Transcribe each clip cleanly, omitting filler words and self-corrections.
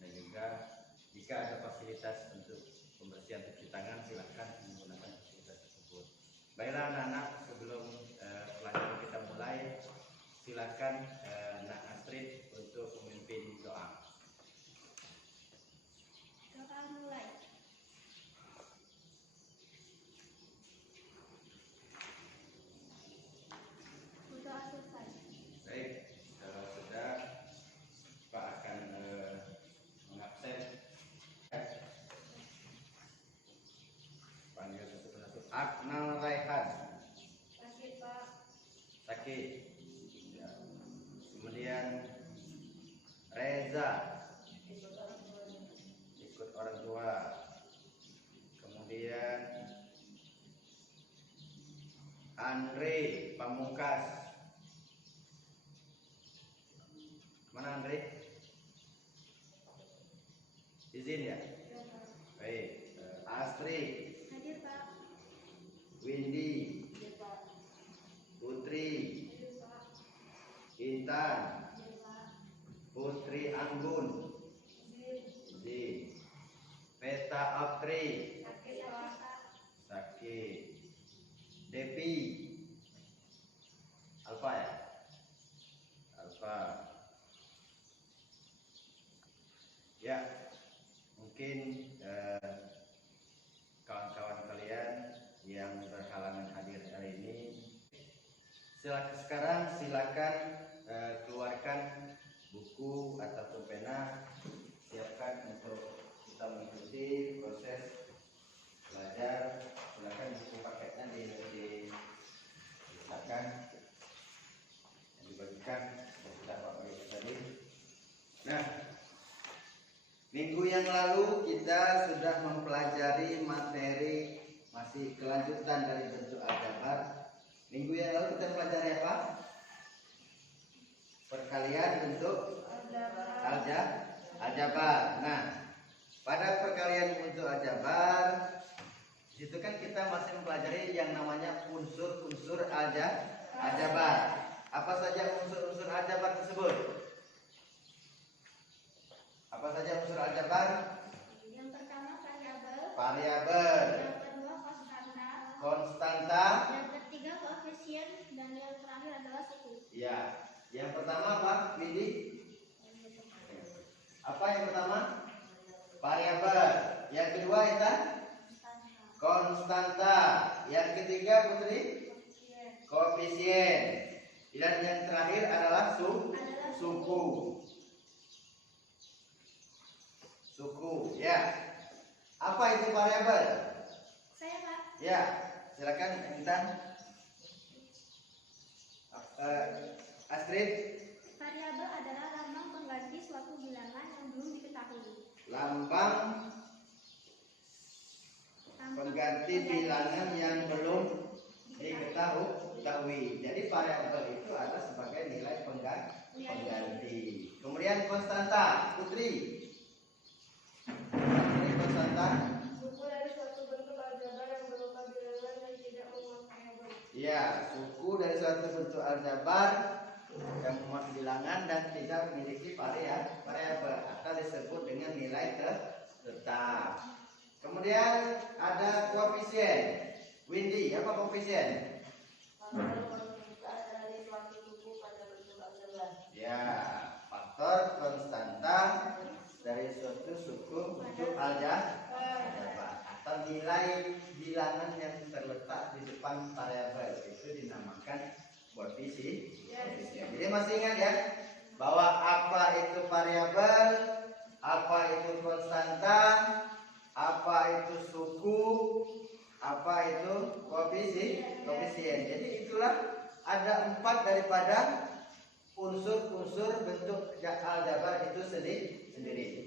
dan juga jika ada fasilitas untuk pembersihan cuci tangan silahkan menggunakan fasilitas tersebut. Baiklah anak-anak, sebelum pelajaran kita mulai, silakan Nak Astrid untuk memimpin doa. Doa mulai. Doa selesai. Baik, kalau sudah Pak akan mengabsen. Panggil satu-satu. Aknal Raihan. Sakit Pak. Sakit. Ya. Kemudian Reza. Ikut orang tua. Kemudian Andre Pamungkas. Mana Andre? Izin ya? Baik. Astrid. Hadir Pak. Windy. Hadir Pak. Putri. Hadir Pak. Intan. Hadir Pak. Putri Anggun. Izin. Peta Apri. Sakit Pak. Sakit. Depi. Alfa ya? Alfa. Ya, mungkin kawan-kawan kalian yang berhalangan hadir hari ini, sekarang silakan keluarkan buku ataupun pena, siapkan untuk kita mengikuti proses belajar. Silakan buku paketnya diletakkan dan dibagikan sudah Pak bagi tadi. Nah, minggu yang lalu kita sudah mempelajari materi masih kelanjutan dari bentuk aljabar. Minggu yang lalu kita pelajari apa? Perkalian bentuk aljabar. Nah, pada perkalian bentuk aljabar itu kan kita masih mempelajari yang namanya unsur-unsur aljabar. Apa saja unsur-unsur aljabar tersebut? Apa saja unsur aljabar? Yang pertama variabel. Variabel. Yang kedua konstanta. Konstanta. Yang ketiga koefisien dan yang terakhir adalah suku. Ya. Yang pertama apa, Windy? Apa yang pertama? Variabel. Yang kedua Intan? Konstanta. Yang ketiga Putri? Koefisien. Dan yang terakhir adalah suku. Suku, ya. Apa itu variabel? Saya Pak. Ya, silakan Intan. Astrid. Variabel adalah lambang pengganti suatu bilangan yang belum diketahui. Lambang pengganti bilangan yang belum diketahui. Jadi variabel itu adalah sebagai nilai pengganti. Kemudian konstanta, Putri. Konstanta. Suku dari suatu bentuk aljabar yang berupa bilangan yang tidak memuat variabel. Ya, suku dari suatu bentuk aljabar yang memuat bilangan dan tidak memiliki variabel atau disebut dengan nilai tetap. Kemudian ada koefisien. Windy, apa koefisien? Dari suatu suku pada bentuk aljabar. Ya, faktor konstanta dari suatu suku bentuk aljabar atau nilai bilangan yang terletak di depan variabel itu dinamakan koefisien. Jadi masih ingat ya bahwa apa itu variabel, apa itu konstanta, apa itu suku, apa itu koefisien. Jadi itulah ada 4 daripada unsur-unsur bentuk aljabar itu sendiri.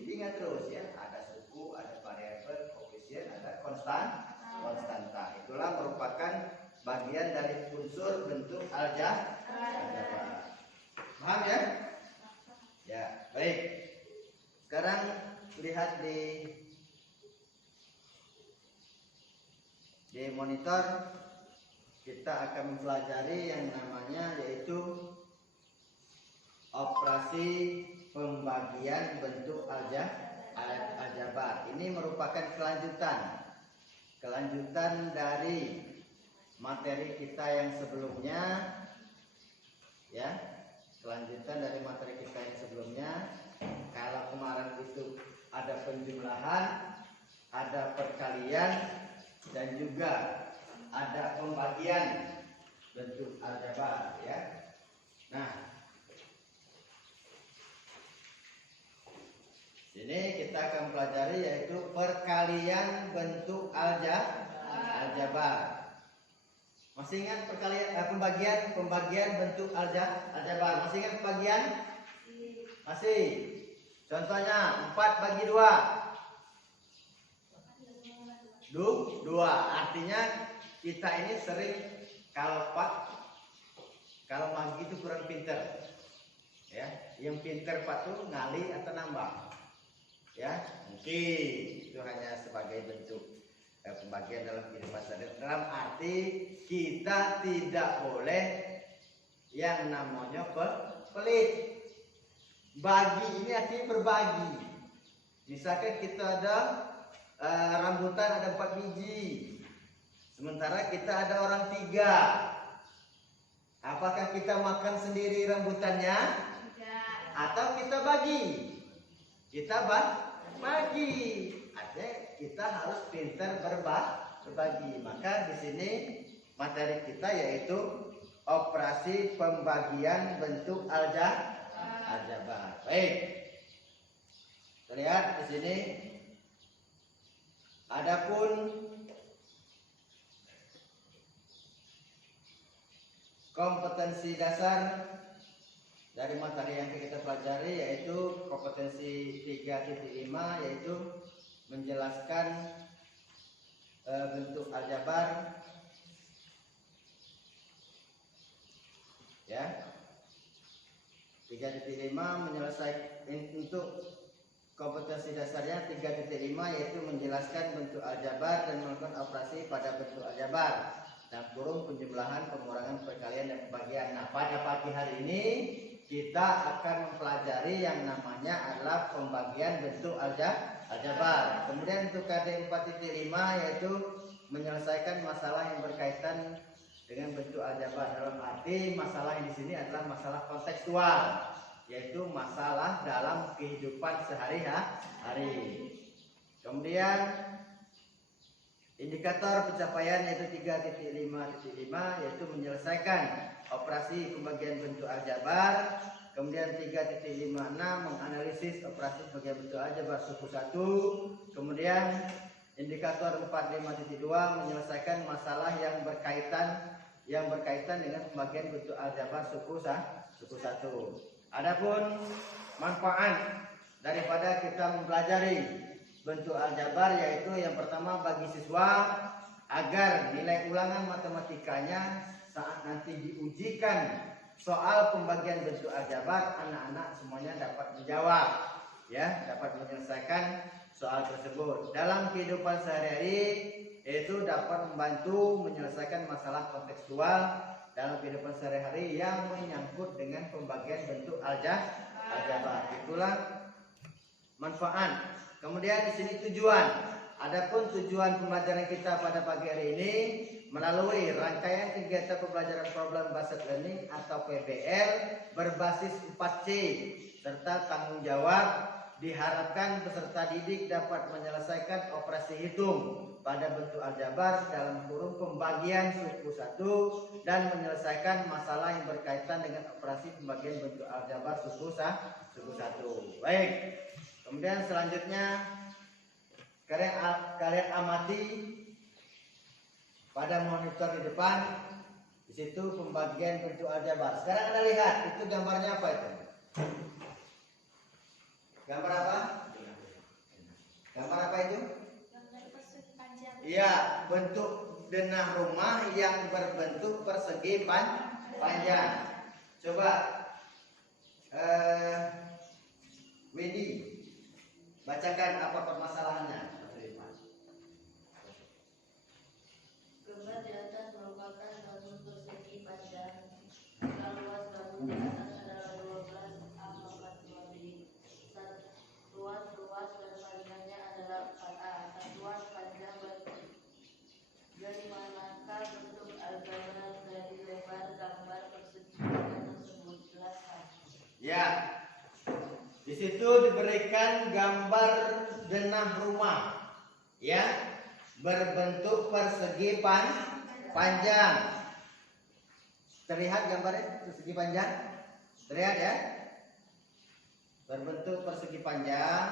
Ingat terus ya, ada suku, ada variabel, koefisien, ada konstanta. Itulah merupakan bagian dari unsur bentuk aljabar. Paham ya? Ya, baik. Sekarang lihat di monitor, kita akan mempelajari yang namanya yaitu operasi pembagian bentuk aljabar. Ini merupakan kelanjutan dari materi kita yang sebelumnya, ya. Kelanjutan dari materi kita yang sebelumnya. Kalau kemarin itu ada penjumlahan, ada perkalian, dan juga ada pembagian bentuk aljabar, ya. Nah, sini kita akan pelajari yaitu perkalian bentuk aljabar. Masih ingat pembagian bentuk aljabar? Masih ingat pembagian? Masih. Contohnya 4 bagi 2. 2. Artinya kita ini sering kalau bagi itu kurang pinter. Ya, yang pinter Pak tuh ngali atau nambah. Ya, mungkin itu hanya sebagai bentuk pembagian dalam kehidupan sehari. Dalam arti kita tidak boleh yang namanya pelit. Bagi ini artinya berbagi. Misalkan kita ada rambutan ada 4 biji, sementara kita ada orang 3. Apakah kita makan sendiri rambutannya? Tidak. Atau kita bagi? Kita bagi. Artinya kita harus pintar berbagi. Maka di sini materi kita yaitu operasi pembagian bentuk aljabar. Baik. Kita lihat di sini. Adapun kompetensi dasar dari materi yang kita pelajari yaitu kompetensi 3.5, yaitu menjelaskan bentuk aljabar, ya. 3.5 menyelesaikan untuk kompetensi dasarnya 3.5 yaitu menjelaskan bentuk aljabar dan melakukan operasi pada bentuk aljabar dan kurung penjumlahan, pengurangan, perkalian, dan pembagian. Nah, pada pagi hari ini kita akan mempelajari yang namanya adalah pembagian bentuk aljabar. Kemudian untuk KD 4.5 yaitu menyelesaikan masalah yang berkaitan dengan bentuk aljabar. Dalam arti masalah yang di sini adalah masalah kontekstual, yaitu masalah dalam kehidupan sehari-hari. Kemudian indikator pencapaian yaitu 3.5.5 yaitu menyelesaikan operasi pembagian bentuk aljabar. Kemudian 3.56 menganalisis operasi pembagian bentuk aljabar suku 1. Kemudian indikator 4.5.2 menyelesaikan masalah yang berkaitan dengan pembagian bentuk aljabar suku 1. Adapun manfaat daripada kita mempelajari bentuk aljabar yaitu yang pertama bagi siswa agar nilai ulangan matematikanya saat nanti diujikan soal pembagian bentuk aljabar, anak-anak semuanya dapat menjawab, ya, dapat menyelesaikan soal tersebut. Dalam kehidupan sehari-hari itu dapat membantu menyelesaikan masalah kontekstual dalam kehidupan sehari-hari yang menyangkut dengan pembagian bentuk aljabar. Itulah manfaat. Kemudian di sini tujuan. Adapun tujuan pembelajaran kita pada pagi hari ini melalui rangkaian kegiatan pembelajaran problem based learning atau PBL berbasis 4C serta tanggung jawab, diharapkan peserta didik dapat menyelesaikan operasi hitung pada bentuk aljabar dalam kurung pembagian suku 1 dan menyelesaikan masalah yang berkaitan dengan operasi pembagian bentuk aljabar suku 1. Baik. Kemudian selanjutnya kalian amati pada monitor di depan, di situ pembagian bentuk aljabar. Sekarang Anda lihat itu gambarnya apa itu? Gambar apa? Gambar apa itu? Gambar persegi panjang. Iya, bentuk denah rumah yang berbentuk persegi panjang. Coba Wendy bacakan apa permasalahannya. Gambar di atas merupakan bangun persegi panjang. Jika luas bangun di atas adalah 12 A 42B. situ diberikan gambar denah rumah, ya, berbentuk persegi panjang. Terlihat gambarnya persegi panjang? Terlihat ya? Berbentuk persegi panjang.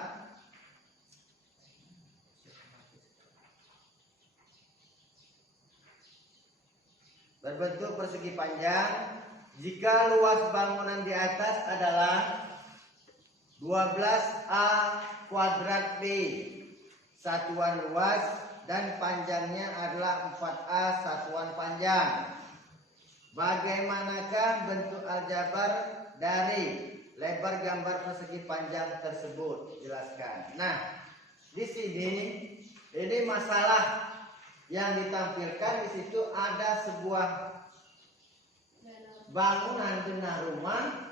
Berbentuk persegi panjang. Jika luas bangunan di atas adalah 12A kuadrat B, satuan luas, dan panjangnya adalah 4A satuan panjang. Bagaimanakah bentuk aljabar dari lebar gambar persegi panjang tersebut? Jelaskan. Nah, di sini ini masalah yang ditampilkan di situ ada sebuah bangunan denah rumah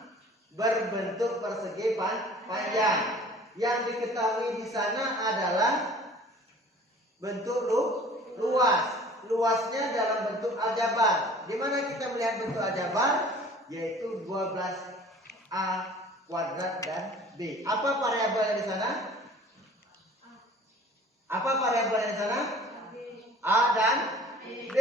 berbentuk persegi panjang. Yang diketahui di sana adalah bentuk luas. Luasnya dalam bentuk aljabar. Di mana kita melihat bentuk aljabar? Yaitu 12A kuadrat dan B. Apa variabelnya di sana? Apa variabelnya di sana? A dan B.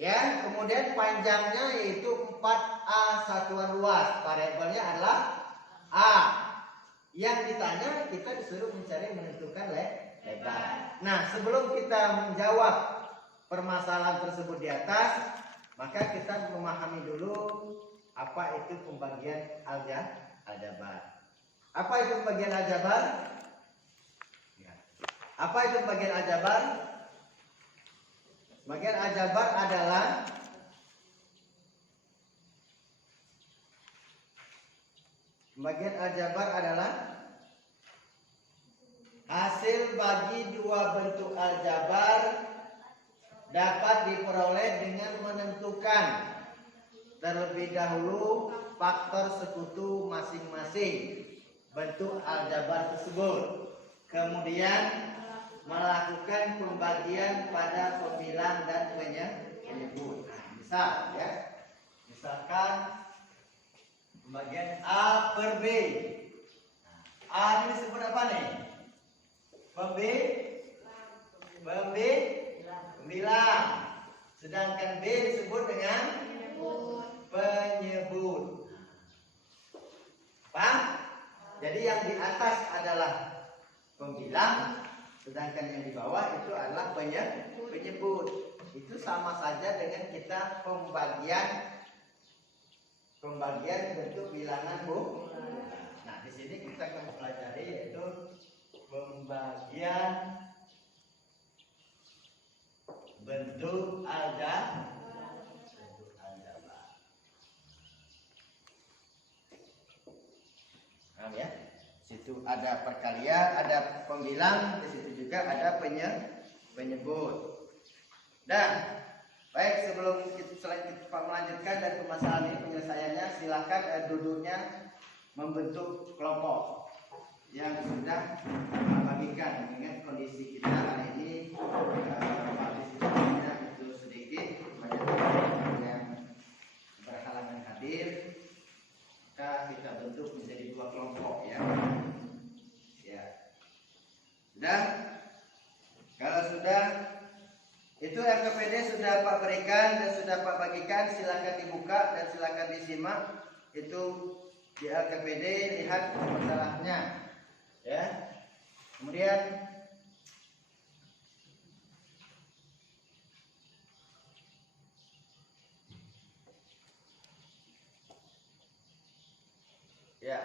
Ya, kemudian panjangnya yaitu 4A satuan luas. Variabelnya adalah A. Yang ditanya kita disuruh mencari menentukan lebar. Nah, sebelum kita menjawab permasalahan tersebut di atas, maka kita memahami dulu apa itu pembagian aljabar. Apa itu pembagian aljabar? Ya. Apa itu pembagian aljabar? Pembagian aljabar adalah hasil bagi dua bentuk aljabar dapat diperoleh dengan menentukan terlebih dahulu faktor sekutu masing-masing bentuk aljabar tersebut. Kemudian melakukan pembagian pada pembilang dan penyebut. Nah, misal ya. Misalkan pembagian A per B. Nah, A ini disebut apa nih? Pembilang. Sedangkan B disebut dengan penyebut. Paham? Jadi yang di atas adalah pembilang, sedangkan yang di bawah itu adalah penyebut. Itu sama saja dengan kita pembagian bentuk bilangan, Bu. Nah, di sini kita akan mempelajari yaitu pembagian bentuk aljabar. Paham ya? Situ ada perkalian, ada pembilang, di situ juga ada penyebut. Dan baik, sebelum kita melanjutkan dari permasalahan ini penyelesaiannya, silakan duduknya membentuk kelompok yang sudah bagikan. Mengingat kondisi kita hari ini partisipasinya itu sedikit, banyak yang berhalangan hadir, maka kita bentuk menjadi dua kelompok ya. Sudah? Kalau sudah, itu RKPD sudah Pak berikan dan sudah Pak bagikan, silakan dibuka dan silakan disimak. Itu di RKPD, lihat masalahnya ya. Kemudian ya,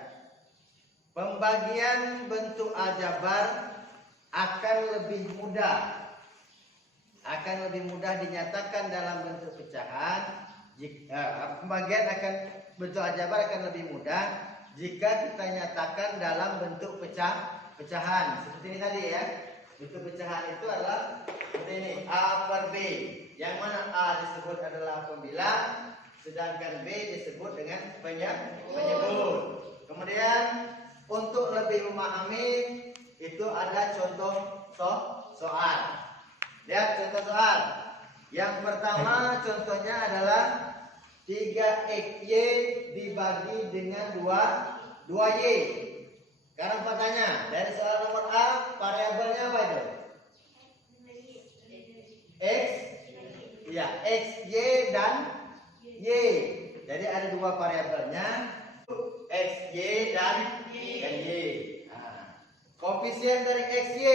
pembagian bentuk aljabar akan lebih mudah dinyatakan dalam bentuk pecahan. Pembagian bentuk aljabar akan lebih mudah jika kita nyatakan dalam bentuk pecahan. Seperti ini tadi ya. Bentuk pecahan itu adalah seperti ini, A per B. Yang mana A disebut adalah pembilang, sedangkan B disebut dengan penyebut. Kemudian untuk lebih memahami itu ada contoh soal. Lihat contoh soal. Yang pertama contohnya adalah 3XY dibagi dengan 2Y. Sekarang bertanya, dari soal nomor A, variabelnya apa itu? X, ya, X, Y, dan Y. Jadi ada dua variabelnya, X, Y, dan Y. Nah, koefisien dari X, Y.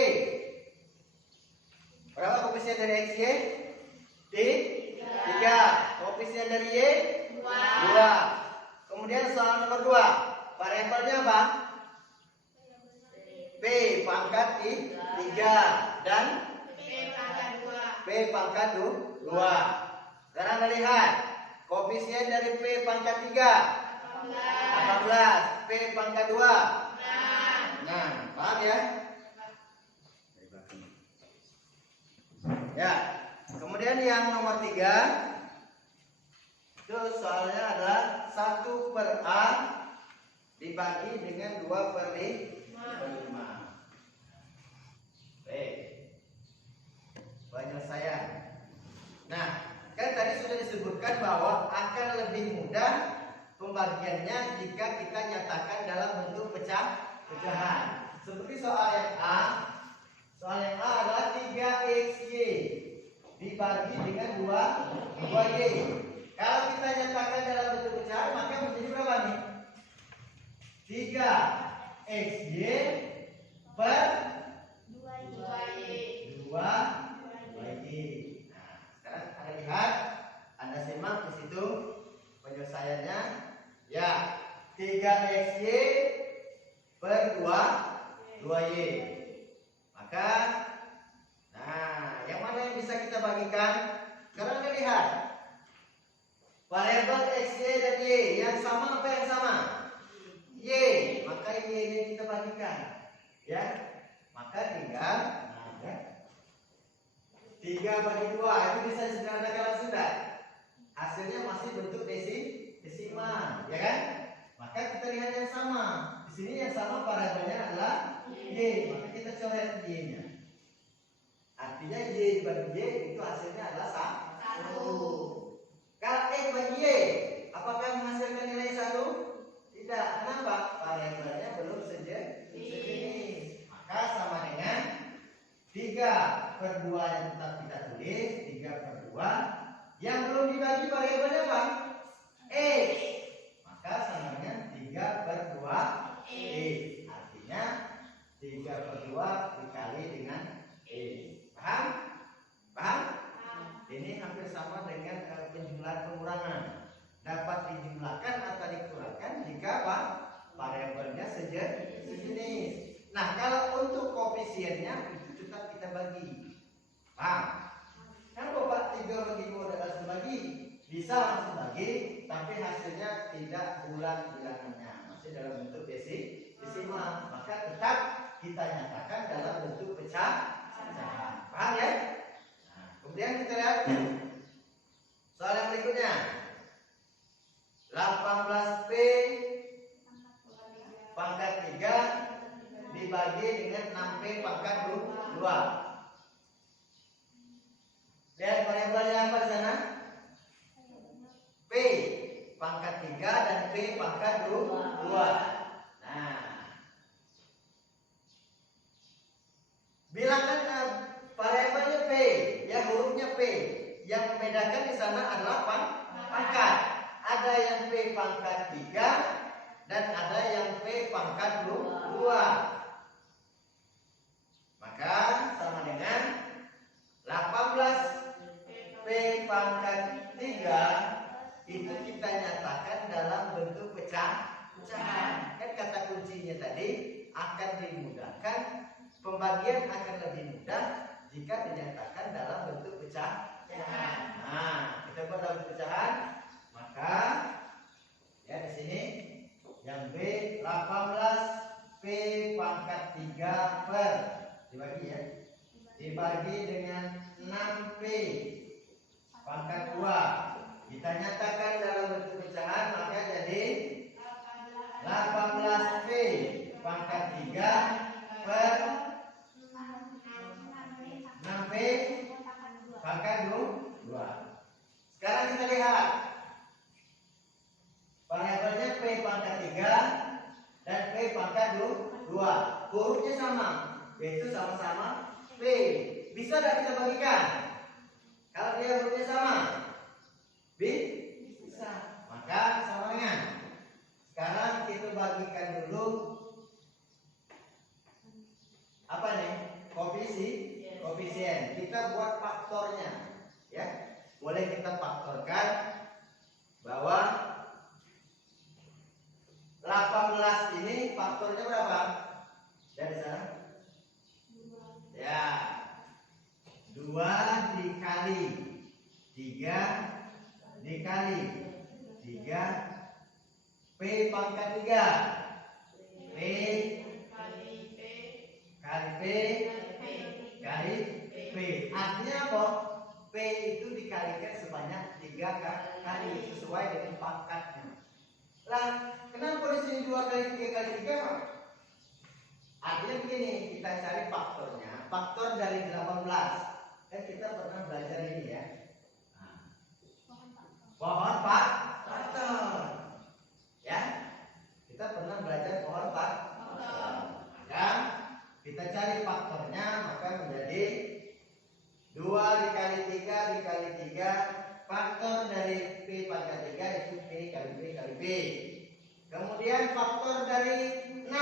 Berapa koefisien dari X, Y? 3. Koefisien dari Y? 2. Kemudian soal nomor 2, variabelnya apa? P pangkat 3 dan P pangkat 2. Sekarang kita lihat koefisien dari P pangkat 3 18, P pangkat 2 nah, paham ya? Ya, kemudian yang nomor 3 itu soalnya adalah 1/A dibagi dengan 2/5. Baik, penyelesaian. Nah, kan tadi sudah disebutkan bahwa akan lebih mudah pembagiannya jika kita nyatakan dalam bentuk pecahan. Seperti soal yang A. Soal yang A adalah 3XY dibagi dengan 2Y. Kalau kita nyatakan dalam bentuk pecahan, maka menjadi berapa nih? 3XY per 2Y. Nah, sekarang Anda lihat, Anda simak di situ penyelesaiannya. Ya, 3XY per 2Y. Maka, nah, yang mana yang bisa kita bagikan? Sekarang Anda lihat variabel X, Y, dan Y. Yang sama apa yang sama? Y. Maka Y ini kita bagikan. Ya, maka tinggal 3/2 itu bisa disederhanakan langsung dah. Hasilnya masih bentuk desimal, ya kan? Maka kita lihat yang sama. Di sini yang sama variabelnya adalah Y, maka kita coret Y-nya. Artinya Y dibagi Y itu hasilnya adalah 1. Kalau X bagi Y, apakah menghasilkan nilai 1? Tidak. Kenapa? Variabelnya belum sejenis. Maka sama dengan 3/2 yang tetap kita tulis, 3/2. Yang belum dibagi variabelnya apa? X. Maka sama dengan 3/2 X. Artinya 3/2 dikali dengan X. Paham? Paham? Ini hampir sama dengan penjumlahan pengurangan. Dapat dijumlahkan atau dikurangkan jika apa? Variabelnya sejenis. Nah, kalau untuk koefisiennya itu tetap kita bagi. Paham? Kan Bapak 3/2 udah langsung bagi. Bisa langsung bagi, tapi hasilnya tidak bulan-bulanannya. Masih dalam bentuk desimal. Maka tetap kita nyatakan dalam bentuk pecahan. Paham ya? Nah, kemudian kita lihat soal yang berikutnya. 18P pangkat 3 dibagi dengan 6P pangkat 2. Lihat variabelnya apa di sana? P pangkat 3 dan P pangkat 2. Nah, bilangkan variabelnya P, ya hurufnya P. Yang membedakan di sana adalah pangkat. Ada yang P pangkat 3 dan ada yang P pangkat 2. Maka sama dengan 18 P pangkat 3 itu kita nyatakan dalam bentuk pecahan. Kan kata kuncinya tadi akan dimudahkan, pembagian akan lebih mudah jika dinyatakan dalam bentuk pecahan. Nah, kita buat dalam pecahan, maka ya di sini yang B 18 P pangkat 3 per dibagi ya, dibagi dengan 6P pangkat 2. Kita nyatakan dalam bentuk pecahan, maka jadi 18P pangkat 3 per 6P pangkat 2. Sekarang kita lihat variabelnya P pangkat 3 dan P pangkat 2. 2. Hurufnya sama, yaitu sama-sama P. Bisa tidak kita bagikan? Kalau dia hurufnya sama, bisa. Maka sama dengan. Sekarang kita bagikan dulu apa nih? Koefisien. Kita buat faktornya, ya. Boleh kita faktorkan bahwa 18 ini faktornya berapa? Dari sana? Ya. 2 dikali 3 dikali 3 P pangkat 3. P kali P kali P. Artinya apa? P itu dikalikan sebanyak 3 kali sesuai dengan pangkatnya. Lah, kenapa di sini 2 kali 3 kali 3, Pak? Artinya begini, kita cari faktornya. Faktor dari 18. Kan kita pernah belajar ini ya. Nah, pohon faktor. Ya. Kita pernah belajar pohon faktor. Ya. Kita cari faktornya, maka menjadi 2 dikali 3 dikali 3. Faktor dari P pangkat 3 itu P kali P kali P. Kemudian faktor dari 6.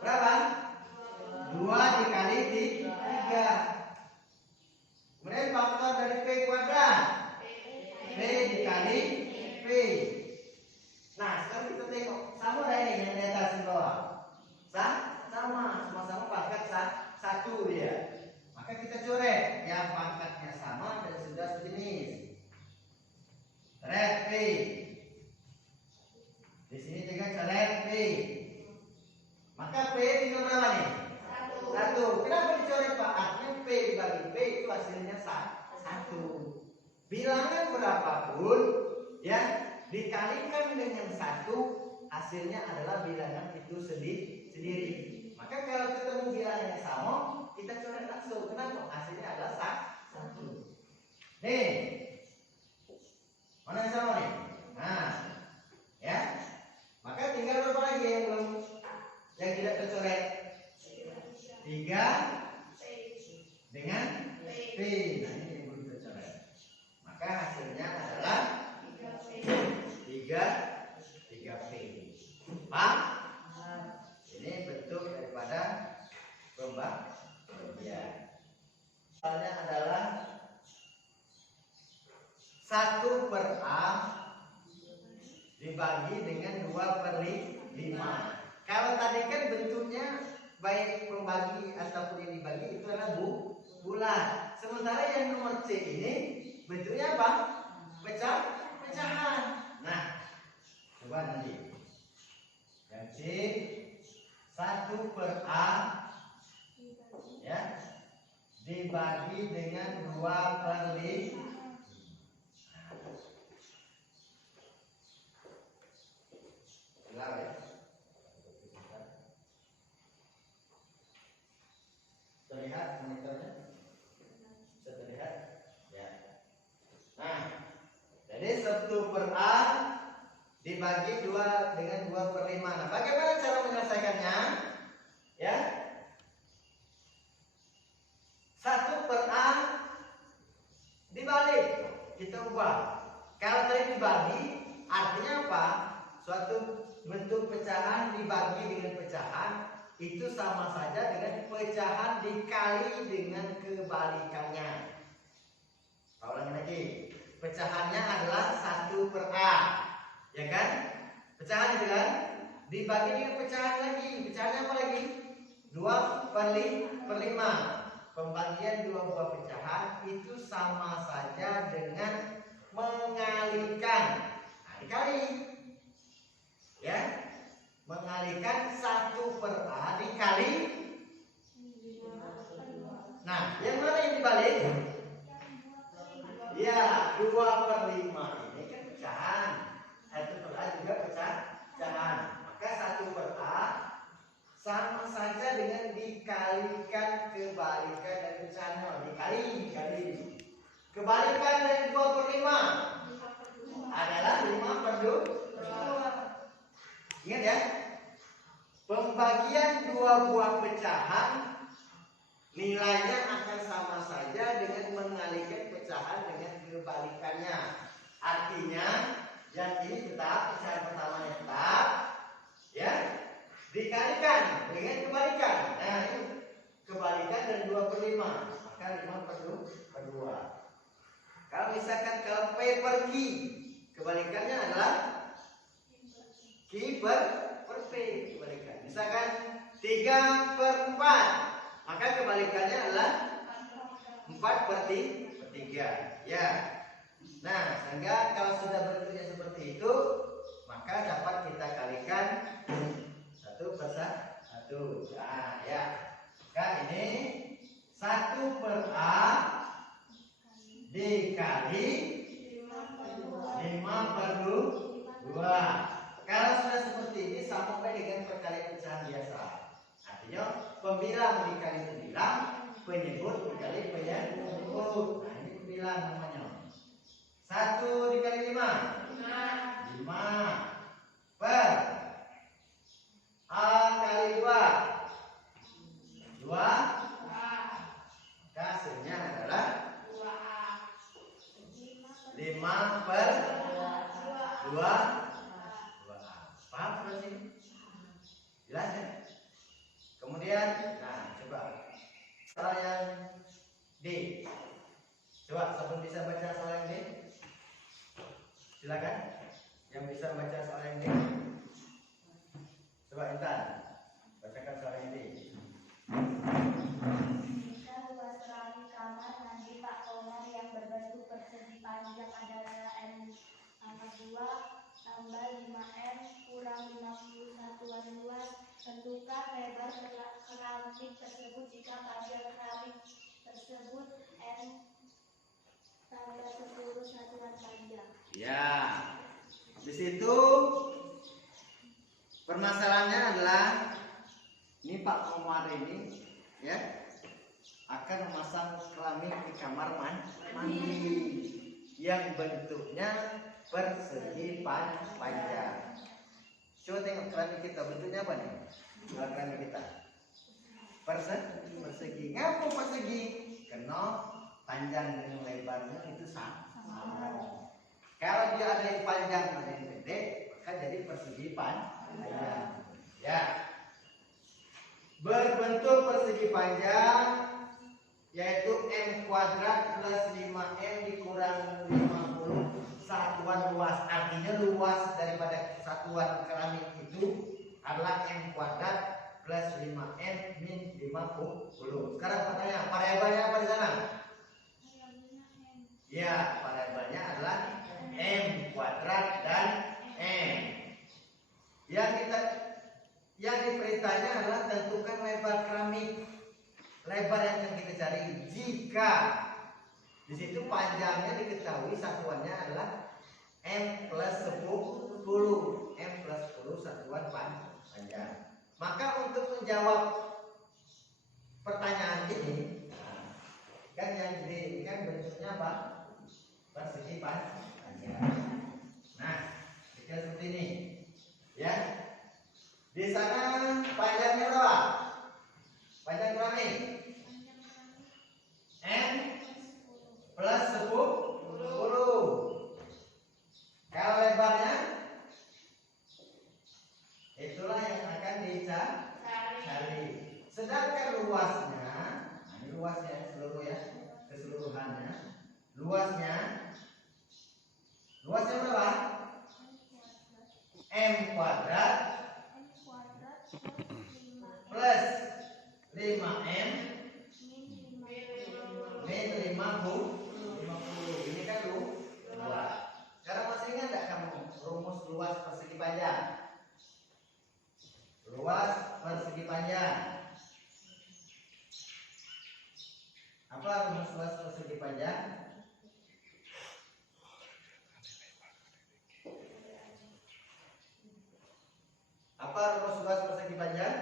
Berapa? 2 dikali 3. Kemudian faktor dari P kuadrat. P dikali P. Nah, sekarang kita tengok. Sama ini yang di atas di bawah. Sama. Sama-sama pangkat 1 dia. Maka kita coret yang pangkatnya sama dan sudah sejenis. Coret P. Di sini juga coret P. Maka P tinggal berapa nih? 1. Kenapa dicoret, Pak? Artinya P dibagi P itu hasilnya 1. Bilangan berapapun ya dikalikan dengan 1, hasilnya adalah bilangan itu sendiri. Maka kalau ketemu bilangan yang sama, kita coret langsung. Kenapa? Hasilnya adalah 1. Nih. Mana yang sama nih? Nah. Ya. Maka tinggal berapa lagi yang belum, yang tidak tercoret? 3 dengan P. Nah, ini yang belum tercoret. Maka hasilnya adalah 3P. Paham? Ini bentuk daripada pembagian. Soalnya adalah 1/A dibagi dengan 2/5. Kalau tadi kan bentuknya baik pembagi ataupun yang dibagi itu adalah bulat. Sementara yang nomor C ini bentuknya apa? Pecahan. Nah, coba nanti. Yang C 1/A ya dibagi dengan 2/5. Gelap ya. Terlihat monitornya? Bisa terlihat? Ya. Nah, jadi 1/A dibagi 2 dengan 2/5. Nah, bagaimana cara menyelesaikannya? Ya. 1/A dibalik, kita ubah. Kalau tadi dibagi, artinya apa? Suatu bentuk pecahan dibagi dengan pecahan itu sama saja dengan pecahan dikali dengan kebalikannya. Saya ulangi lagi. Pecahannya adalah 1/A. Ya kan? Pecahan itu kan? Dibagi dengan pecahan lagi. Pecahannya apa lagi? 2/5. Pembagian 2 buah pecahan itu sama saja dengan mengalihkan. Nah, dikali. Ya. Mengalihkan 1/A dikali. Nah, yang mana yang dibalik? Ya, 2/5 ini kan pecahan. 1/A juga pecahan. Maka 1/A sama saja dengan dikalikan kebalikan dari pecahannya. Dikali. Kebalikan dari 2/5 adalah 5/2. Ingat ya, pembagian dua buah pecahan nilainya akan sama saja dengan mengalihkan pecahan dengan kebalikannya. Artinya yang ini tetap, pecahan pertamanya tetap, ya, dikalikan dengan kebalikan. Nah, ini kebalikan dari 2/5, maka 5/2. Kalau misalkan kalau P per Q, kebalikannya adalah Q per P, kebalikan. Misalkan 3/4, maka kebalikannya adalah 4/3. Ya. Nah, sehingga kalau sudah bentuknya seperti itu, maka dapat kita kalikan 1/1. Nah, ya. Maka ini 1/A dikali 5/2. Kalau sudah seperti ini sama dengan perkalian pecahan biasa. Artinya pembilang dikali pembilang, penyebut dikali penyebut. Nah, ini pembilang namanya. 1 dikali 5 per A kali 2 hasilnya adalah 5/2. Paham sudah sini? Jelas ya? Kemudian, nah coba soal yang D. Coba sebelum bisa baca soal yang D, silakan yang bisa baca soal yang D. Coba Intan, bacakan soal yang D. Jika luas ruang kamar mandi Pak Komar yang berbentuk persegi panjang adalah M/2 tambah 5M kurang 50 satuan luas, tentukan lebar keramik tersebut jika panjang keramik tersebut M tambah 10 satuan panjang. Ya, di situ permasalahannya adalah ini Pak Komar ini, ya, akan memasang keramik di kamar mandi yang bentuknya persegi panjang. Coba tengok keramik kita bentuknya apa nih? Keramik kita persegi. Ngapa persegi? Karena panjang dengan lebarnya itu sama. Kalau dia ada yang panjang ada yang pendek, maka jadi persegi panjang. Ya. Berbentuk persegi panjang yaitu M kuadrat plus 5M dikurang 50 satuan luas. Artinya luas daripada satuan keramik itu adalah M kuadrat plus 5M min 50. Sekarang pertanyaan, variabelnya apa di sana? Ya, variabelnya adalah M kuadrat dan M. Yang diperintahnya adalah tentukan lebar keramik. Lebar yang akan kita cari jika di situ panjangnya diketahui satuannya adalah M plus 10. M plus 10 satuan panjang. Maka untuk menjawab pertanyaan ini, kan yang ini kan bentuknya apa? Persegi panjang. Nah, jika seperti ini, ya. Di sana panjangnya berapa? Panjang keramik M plus 10. Kalau lebarnya itulah yang akan dicari. Sedangkan luasnya, nah ini luasnya seluruh ya, keseluruhannya. Luasnya berapa? M kuadrat plus 5M min 50. Ini kan luas. Sekarang masih ingat tidak kamu rumus luas persegi panjang? Luas persegi panjang. Apa rumus luas persegi panjang? Apa rumus luas persegi panjang?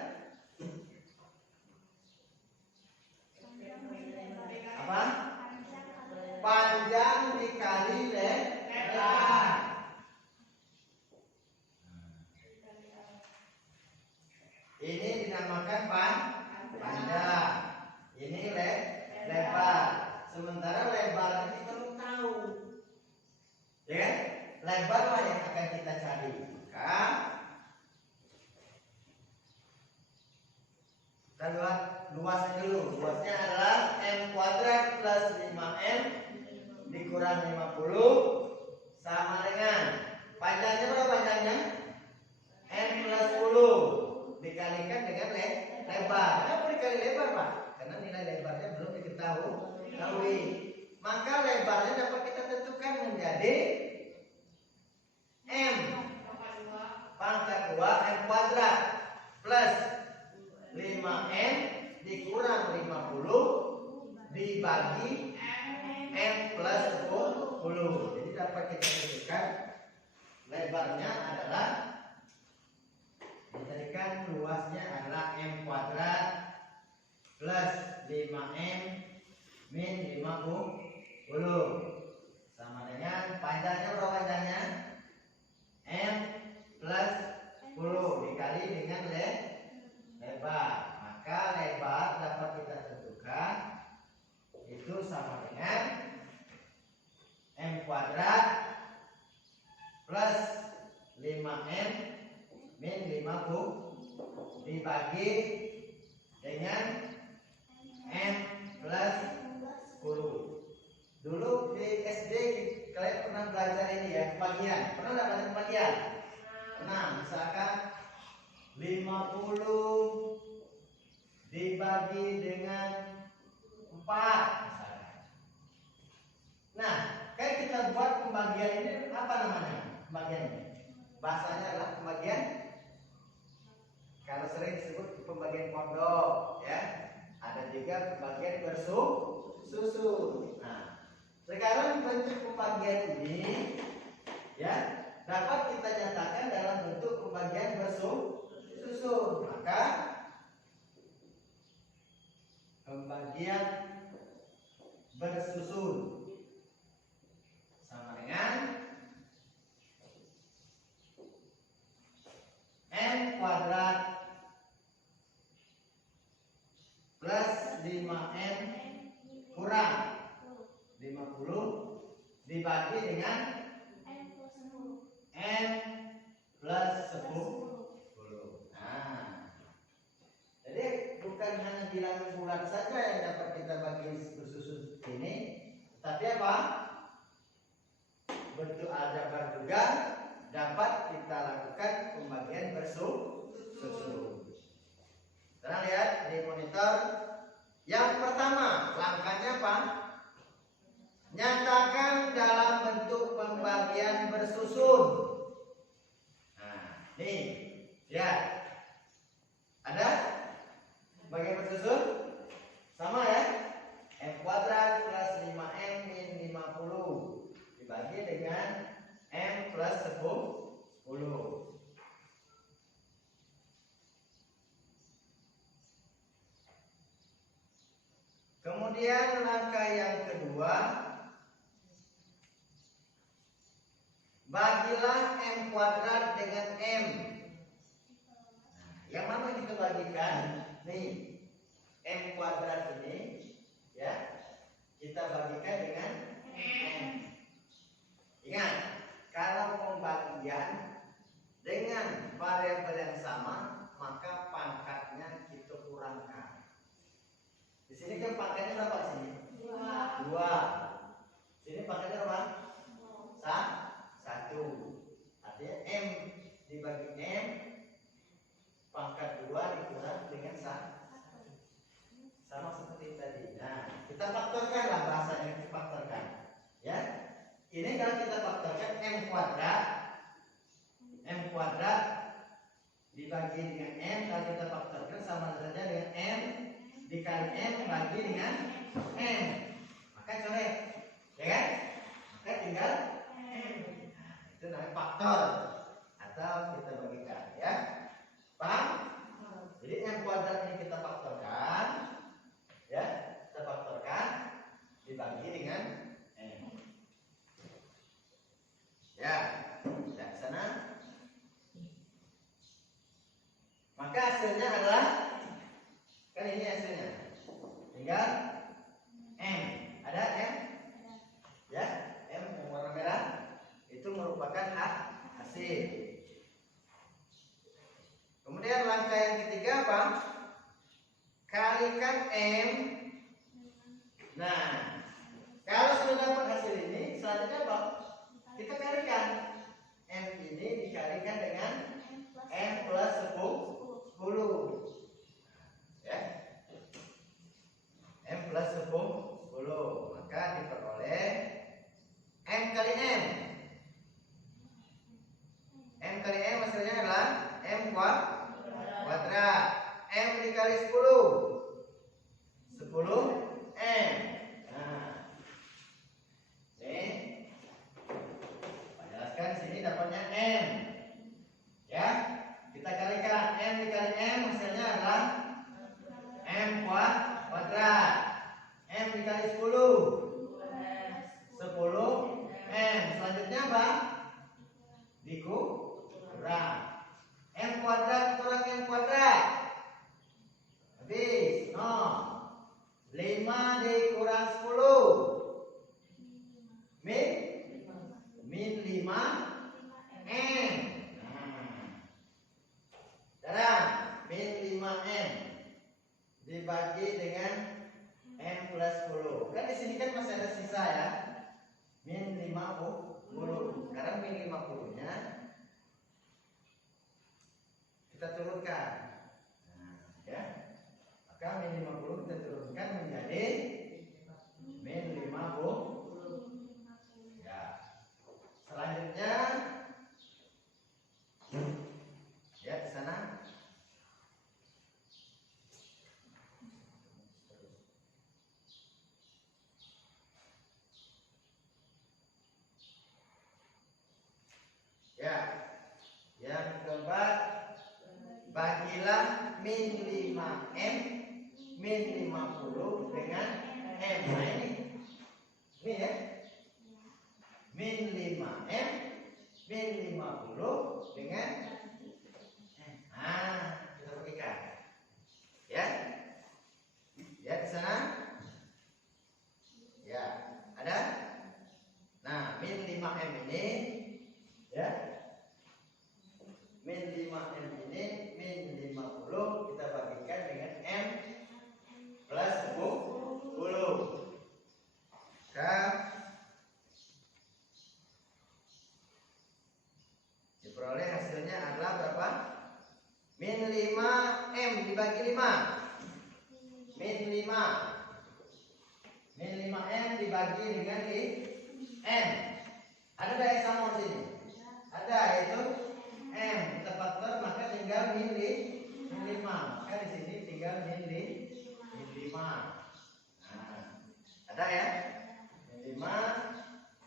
panjang. Ini lebar. Sementara lebar ini kamu tahu, ya kan? Lebarlah yang akan kita cari. Maka kita lihat luasnya dulu. Luasnya adalah m kuadrat plus 5m dikurang 50 sama dengan panjangnya berapa panjangnya? M plus 10 dikalikan dengan lebar. Kenapa dikali lebar, Pak? Karena nilai lebarnya belum diketahui. Maka lebarnya dapat kita tentukan menjadi M pangkat 2 M kuadrat plus 5M dikurang 50 dibagi M plus 10. Jadi dapat kita tentukan lebarnya adalah dijadikan luasnya adalah M kuadrat plus 5M min 50 sama dengan panjangnya berapa panjangnya? M plus 10 dikali dengan lebar. Maka lebar dapat kita tentukan itu sama dengan M kuadrat plus 5M min 50 dibagi dengan M plus 10. Dulu di SD kalian pernah belajar ini ya, pembagian. Pernah nggak belajar pembagian? Nah, misalkan 50 dibagi dengan 4 misalkan. Nah, kayak kita buat pembagian ini apa namanya? Pembagian ini bahasanya adalah pembagian, kalau sering disebut pembagian kodok ya. Ada juga pembagian bersusun. Nah, sekarang bentuk pembagian ini ya dapat kita nyatakan dalam bentuk pembagian bersusun. Maka pembagian bersusun sama dengan M kuadrat plus 5M kurang 50 dibagi dengan M plus 10. Nah, jadi bukan hanya bilangan bulat saja yang dapat kita bagi bersusun ini, tapi apa? Bentuk aljabar juga dapat kita lakukan pembagian bersusun. Sekarang lihat di monitor. Yang pertama, langkahnya apa? Nyatakan dalam bentuk pembagian bersusun. Nah, nih, lihat. Ada pembagian bersusun? Sama ya? M kuadrat plus 5M min 50 dibagi dengan M plus 10. Kemudian langkah yang kedua, bagilah M kuadrat dengan M. Nah, yang mana kita bagikan? Nih, M kuadrat ini ya, kita bagikan dengan M. Ingat, kalau pembagian dengan variabel yang sama, maka pangkatnya kita kurangkan. Di sini kan pangkatnya berapa sini? 2. Sini pangkatnya berapa? 1. Artinya M dibagi M pangkat 2 dikurang dengan 1. Sama seperti tadi. Nah, kita faktorkan lah bahasanya, kita faktorkan. Ya. Ini kalau kita faktorkan M kuadrat dibagi dengan M, kalau kita faktorkan sama saja dengan M dikali M bagi dengan M. Maka coret, ya kan? Maka tinggal M. Nah, itu namanya faktor atau kita bagikan, ya. Paham? Jadi M kuadrat ini kita faktorkan, ya, kita faktorkan dibagi dengan M. Ya, dari sana. Maka hasilnya adalah hasil. Kemudian langkah yang ketiga apa? Kalikan M. Nah, kalau sudah dapat hasil ini, selanjutnya apa? Kita kalikan. M ini dikalikan dengan M plus 10. Ya. M plus 10. Maka diperoleh M kali M. M kali M hasilnya adalah M kuadrat. M dikali 10 M. Nah, ini Pak jelaskan sini dapatnya M. Ya, kita kalikan M dikali M hasilnya adalah M kuadrat. M dikali 10 M. Selanjutnya apa? Dikurang. M kuadrat kurang M kuadrat. Habis. 5 dikurang 10. Min 5 M. Sekarang min 5 M dibagi dengan M plus 10. Kan di sini kan masih ada sisa ya. Min 50. Sekarang min 50-nya kita turunkan. Nah, ya. Maka min 50 kita turunkan menjadi min 50. Ya. Selanjutnya ya di sana. Ya. Yang keempat, bagilah min 5M min 50 dengan M. Nah ini ya. Min 5M min 50 dengan M. Nah, kita bagikan. Ya. Ya di sana. Ya, ada? Nah, min 5M ini ya. Min 5M ini min 50 kita bagikan dengan M plus 10. Diperoleh hasilnya adalah berapa? Min 5M dibagi 5. Min 5. Min 5M dibagi dengan M. Ada daya sama di sini? Ada, yaitu M. Kita faktor maka tinggal min 5. Maka di sini tinggal min 5. Nah, ada ya? Min 5.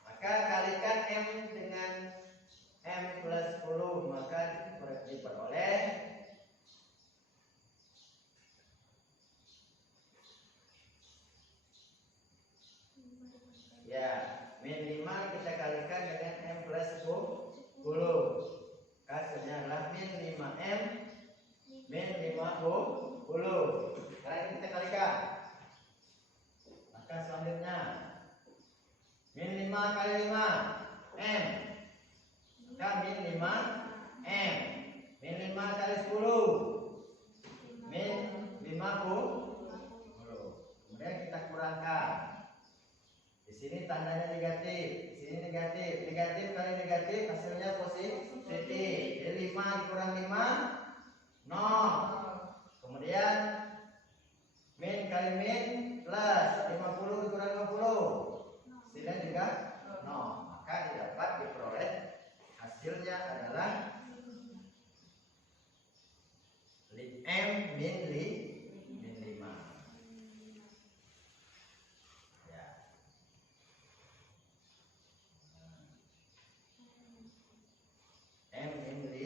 Maka kalikan M dengan M plus 10, maka diperoleh ya, min 5 kita kalikan dengan M plus 10. Hasilnya adalah min 5M min 50. Sekarang kita kalikan. Maka selanjutnya min 5 kali 5 M. Maka min 5 M. Min 5 kali 10 min 50. Kemudian kita kurangkan. Di sini tandanya negatif, di sini negatif. Negatif kali negatif hasilnya positif. Jadi 5 dikurang 5 0. Kemudian min kali min plus 50 dikurang 50. Hasilnya juga 0. Maka dapat diperoleh hasilnya adalah M min 5. Ya. M min 5.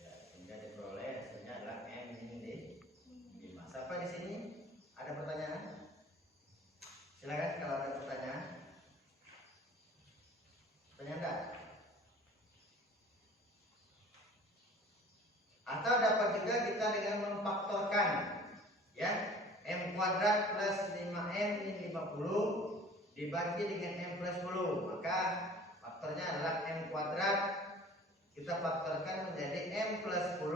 Ya, sehingga diperoleh hasilnya adalah M min 5. Sampai di sini ada pertanyaan? Silakan kalau ada pertanyaan. Pertanyaan enggak? Atau dapat juga kita dengan memfaktorkan ya, M kuadrat plus 5M min 50 20 dibagi dengan M plus 10. Maka faktornya adalah M kuadrat. Kita faktorkan menjadi M plus 10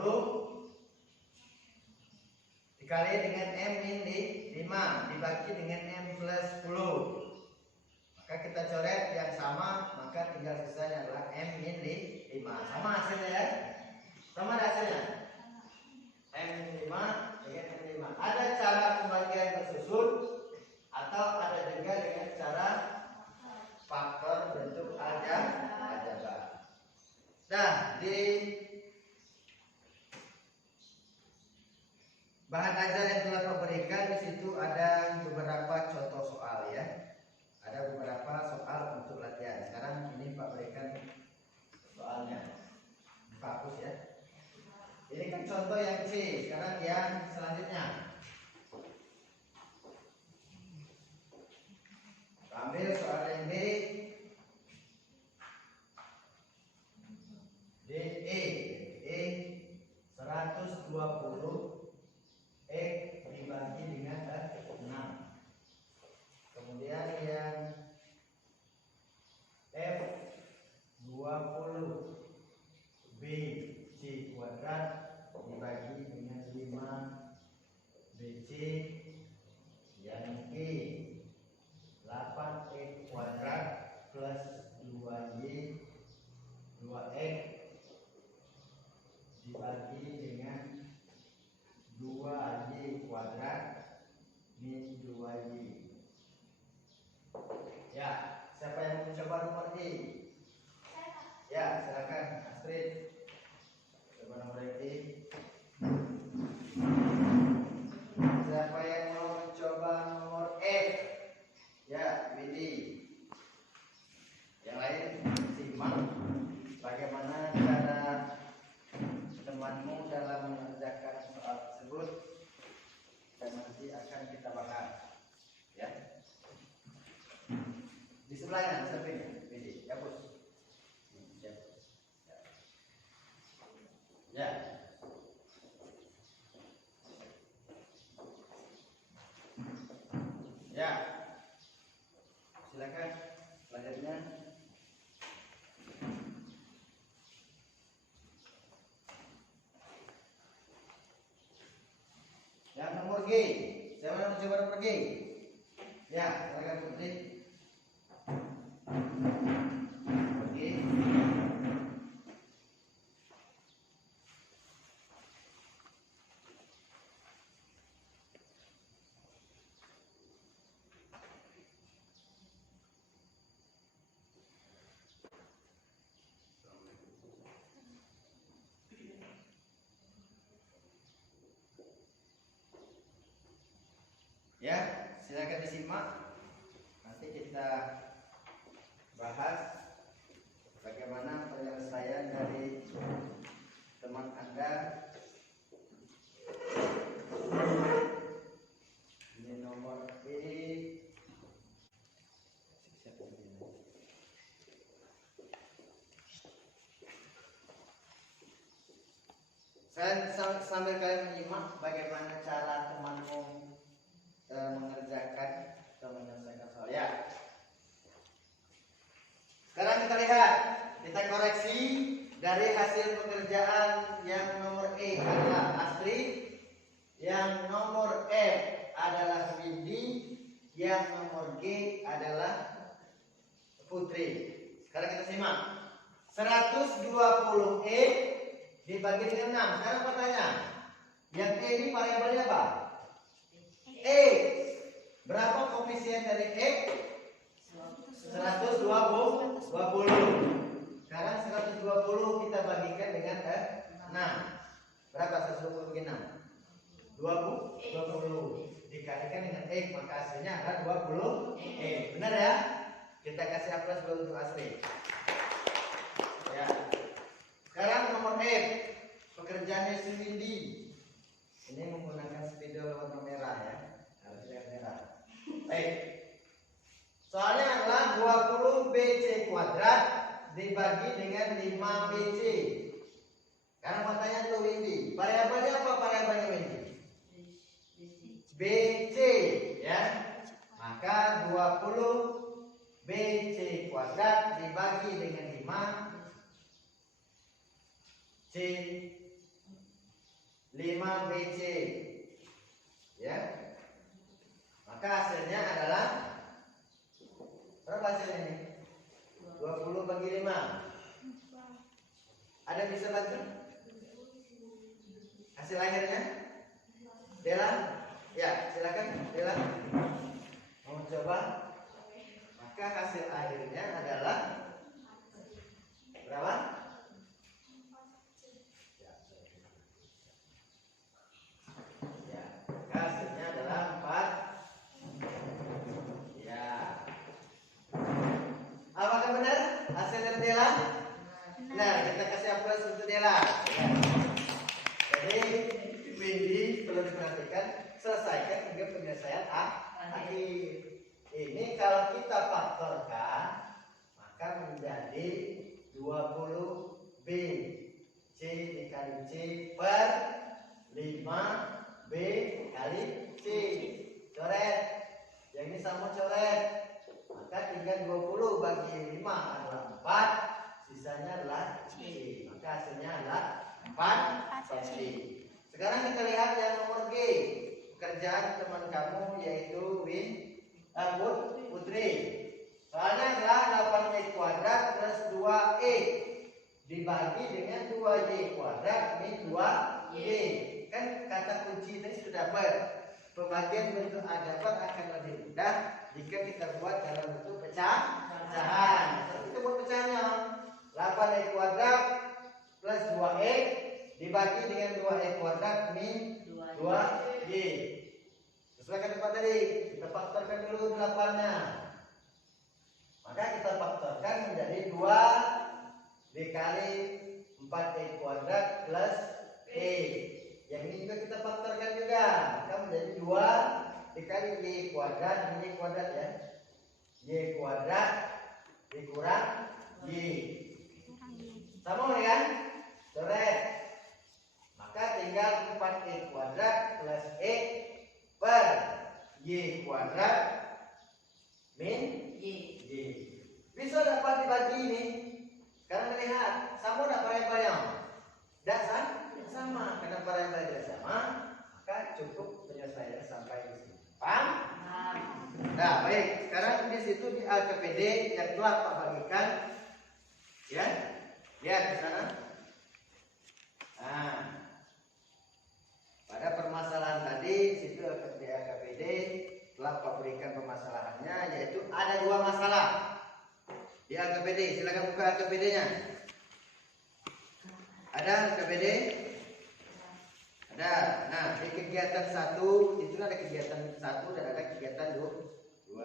dikali dengan M min 5 dibagi dengan M plus 10. Maka kita coret yang sama, maka tinggal sisanya adalah M min 5. Sama hasilnya ya? Sama hasilnya? M min 5 dengan M 5. Ada cara pembagian tersusun atau ada juga dengan cara faktor bentuk aljabar. Nah, di bahan ajar yang telah Pak berikan di situ ada beberapa contoh soal ya. Ada beberapa soal untuk latihan. Sekarang ini Pak berikan soalnya. Fokus ya. Ini kan contoh yang C. Sekarang yang selanjutnya. Ambil soal yang B. DE 120 dibagi dengan 6. Kemudian yang F 20 B C kuadrat dibagi dengan 5 BC. Yang G 8 kuadrat plus 2Y 2X dibagi dengan 2Y kuadrat min 2Y. Ya, siapa yang mau mencoba nomor E? Ya, silakan Astrid. Coba nomor E. Siapa yang mau mencoba nomor F? Ya, Windy. Yang lain simak bagaimana cara temanmu dalam mengerjakan soal tersebut dan nanti akan kita bahas. Ya. Di sebelahnya, di sampingnya, Windy, hapus. Ya. Ya. Ya. Silakan selanjutnya. Yang nomor G. Siapa yang mencoba nomor G? Ya, silakan Putri. Nomor G. Ya, silakan disimak. Nanti kita bahas bagaimana penyelesaian dari teman Anda. Ini nomor E. Sambil kalian menyimak bagaimana cara temanmu mengerjakan atau menyelesaikan soal ya. Sekarang kita lihat, kita koreksi dari hasil pekerjaan yang nomor E adalah Astrid, yang nomor F adalah Windy, yang nomor G adalah Putri. Sekarang kita simak. 120E dibagi dengan 6. Sekarang pertanyaan, yang E ini variabelnya apa? X. Berapa koefisien dari X? 120. Sekarang 120 kita bagikan dengan 6. Berapa 120 bagi 6? 20 dikalikan dengan X, maka hasilnya adalah 20 X. Benar ya? Kita kasih aplaus dulu untuk Astrid. Ya. Sekarang nomor F, pekerjaannya si Windy. Ini menggunakan spidol warna merah ya. Harus lihat merah. Baik. Soalnya adalah 20 BC kuadrat dibagi dengan 5 BC. Sekarang pertanyaan tuh Windy, variabelnya apa variabelnya Windy? BC ya. Maka 20 BC kuadrat dibagi dengan 5 C 5 BC, ya. Maka hasilnya adalah berapa hasilnya ini? 20 bagi 5. Ada yang bisa bantu? Hasil akhirnya? Dela? Ya, silakan Dela. Mau coba? Maka hasil akhirnya adalah berapa? Ya, maka hasilnya adalah 4. Ya. Apakah benar hasil dari Dela? Nah, kita kasih aplaus untuk Dela. Ya. Jadi Windy perlu diperhatikan, selesaikan hingga penyelesaian akhir. Ini kalau kita faktorkan maka menjadi 20 B C dikali C per 5 B kali C. Coret. Yang ini sama coret. Maka tinggal 20 bagi 5 adalah 4, sisanya adalah C. Maka hasilnya adalah 4 C. Sekarang kita lihat yang nomor G. Pekerjaan teman kamu yaitu Putri. Soalnya adalah 8Y kuadrat plus 2E dibagi dengan 2Y kuadrat min 2Y. Kan kata kunci tadi sudah dapat. Pembagian bentuk dapat akan lebih mudah jika kita buat dalam bentuk pecahan. Jadi kita buat pecahannya 8Y kuadrat plus 2E dibagi dengan 2E kuadrat min 2Y. Sesuaikan tempat tadi. Kita faktorkan dulu 8-nya. Maka kita faktorkan menjadi 2 dikali 4Y kuadrat plus E. Yang ini juga kita faktorkan juga. Maka menjadi 2 dikali Y kuadrat. Ini Y kuadrat ya. Y kuadrat dikurang Y. Sama ya kan? Coret. Maka tinggal 4Y kuadrat plus E per Y kuadrat min Y. Bisa dapat dibagi ini. Sekarang lihat, sama tidak variabelnya? Tidak sama. Karena variabel tidak sama, maka cukup penyelesaian sampai di sini. Paham? Nah, baik. Sekarang di situ di AKPD yang telah Pak bagikan, ya. Lihat di sana. Nah, pada permasalahan tadi situ di AKPD telah Pak berikan permasalahannya, yaitu ada 2 masalah di AKPD. Silakan buka AKPD-nya. Ada AKPD? Ada. Nah, di kegiatan 1 itu ada kegiatan 1 dan ada kegiatan 2.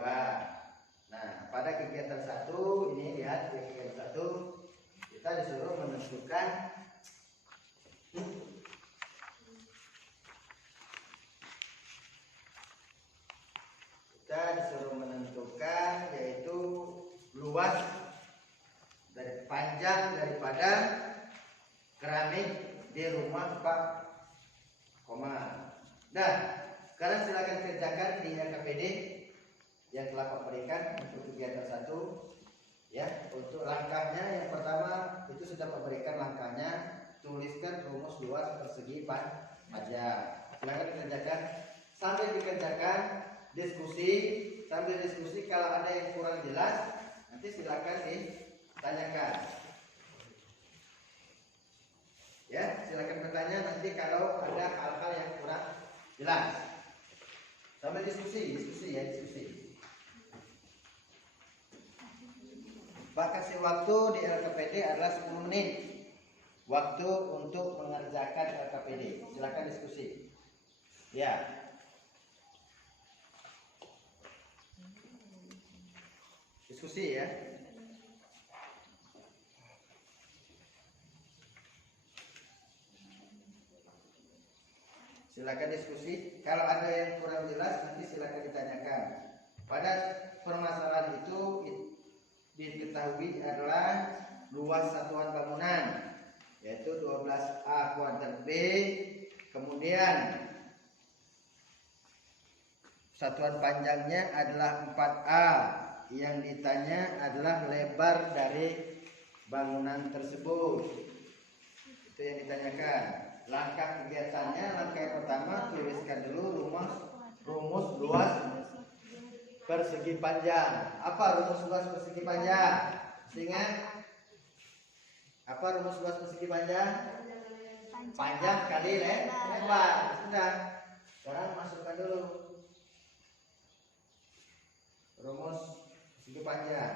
Nah, pada kegiatan 1 ini lihat di kegiatan 1 kita disuruh menentukan yaitu luas dari panjang daripada keramik di rumah Pak Komar. Nah, sekarang silakan kerjakan di AKPD yang telah Pak berikan untuk kegiatan 1. Ya, untuk langkahnya yang pertama itu sudah Pak berikan langkahnya. Tuliskan rumus luas persegi panjang. Silakan dikerjakan. Sambil dikerjakan diskusi, sambil diskusi kalau ada yang kurang jelas nanti silakan ditanyakan. Ya, silakan bertanya nanti kalau ada hal-hal yang kurang jelas. Sambil diskusi ya, diskusi. Pak kasih waktu di LKPD adalah 10 menit. Waktu untuk mengerjakan LKPD. Silakan diskusi. Ya. Diskusi ya. Silakan diskusi. Kalau ada yang kurang jelas nanti silakan ditanyakan. Pada permasalahan itu diketahui adalah luas satuan bangunan yaitu 12A kuadrat B, kemudian satuan panjangnya adalah 4A. Yang ditanya adalah lebar dari bangunan tersebut. Itu yang ditanyakan. Langkah kegiatannya, langkah yang pertama tuliskan dulu rumus luas persegi panjang. Apa rumus luas persegi panjang? Ingat? Apa rumus luas persegi panjang? Panjang kali lebar. Sudah. Sekarang masukkan dulu rumus persegi panjang.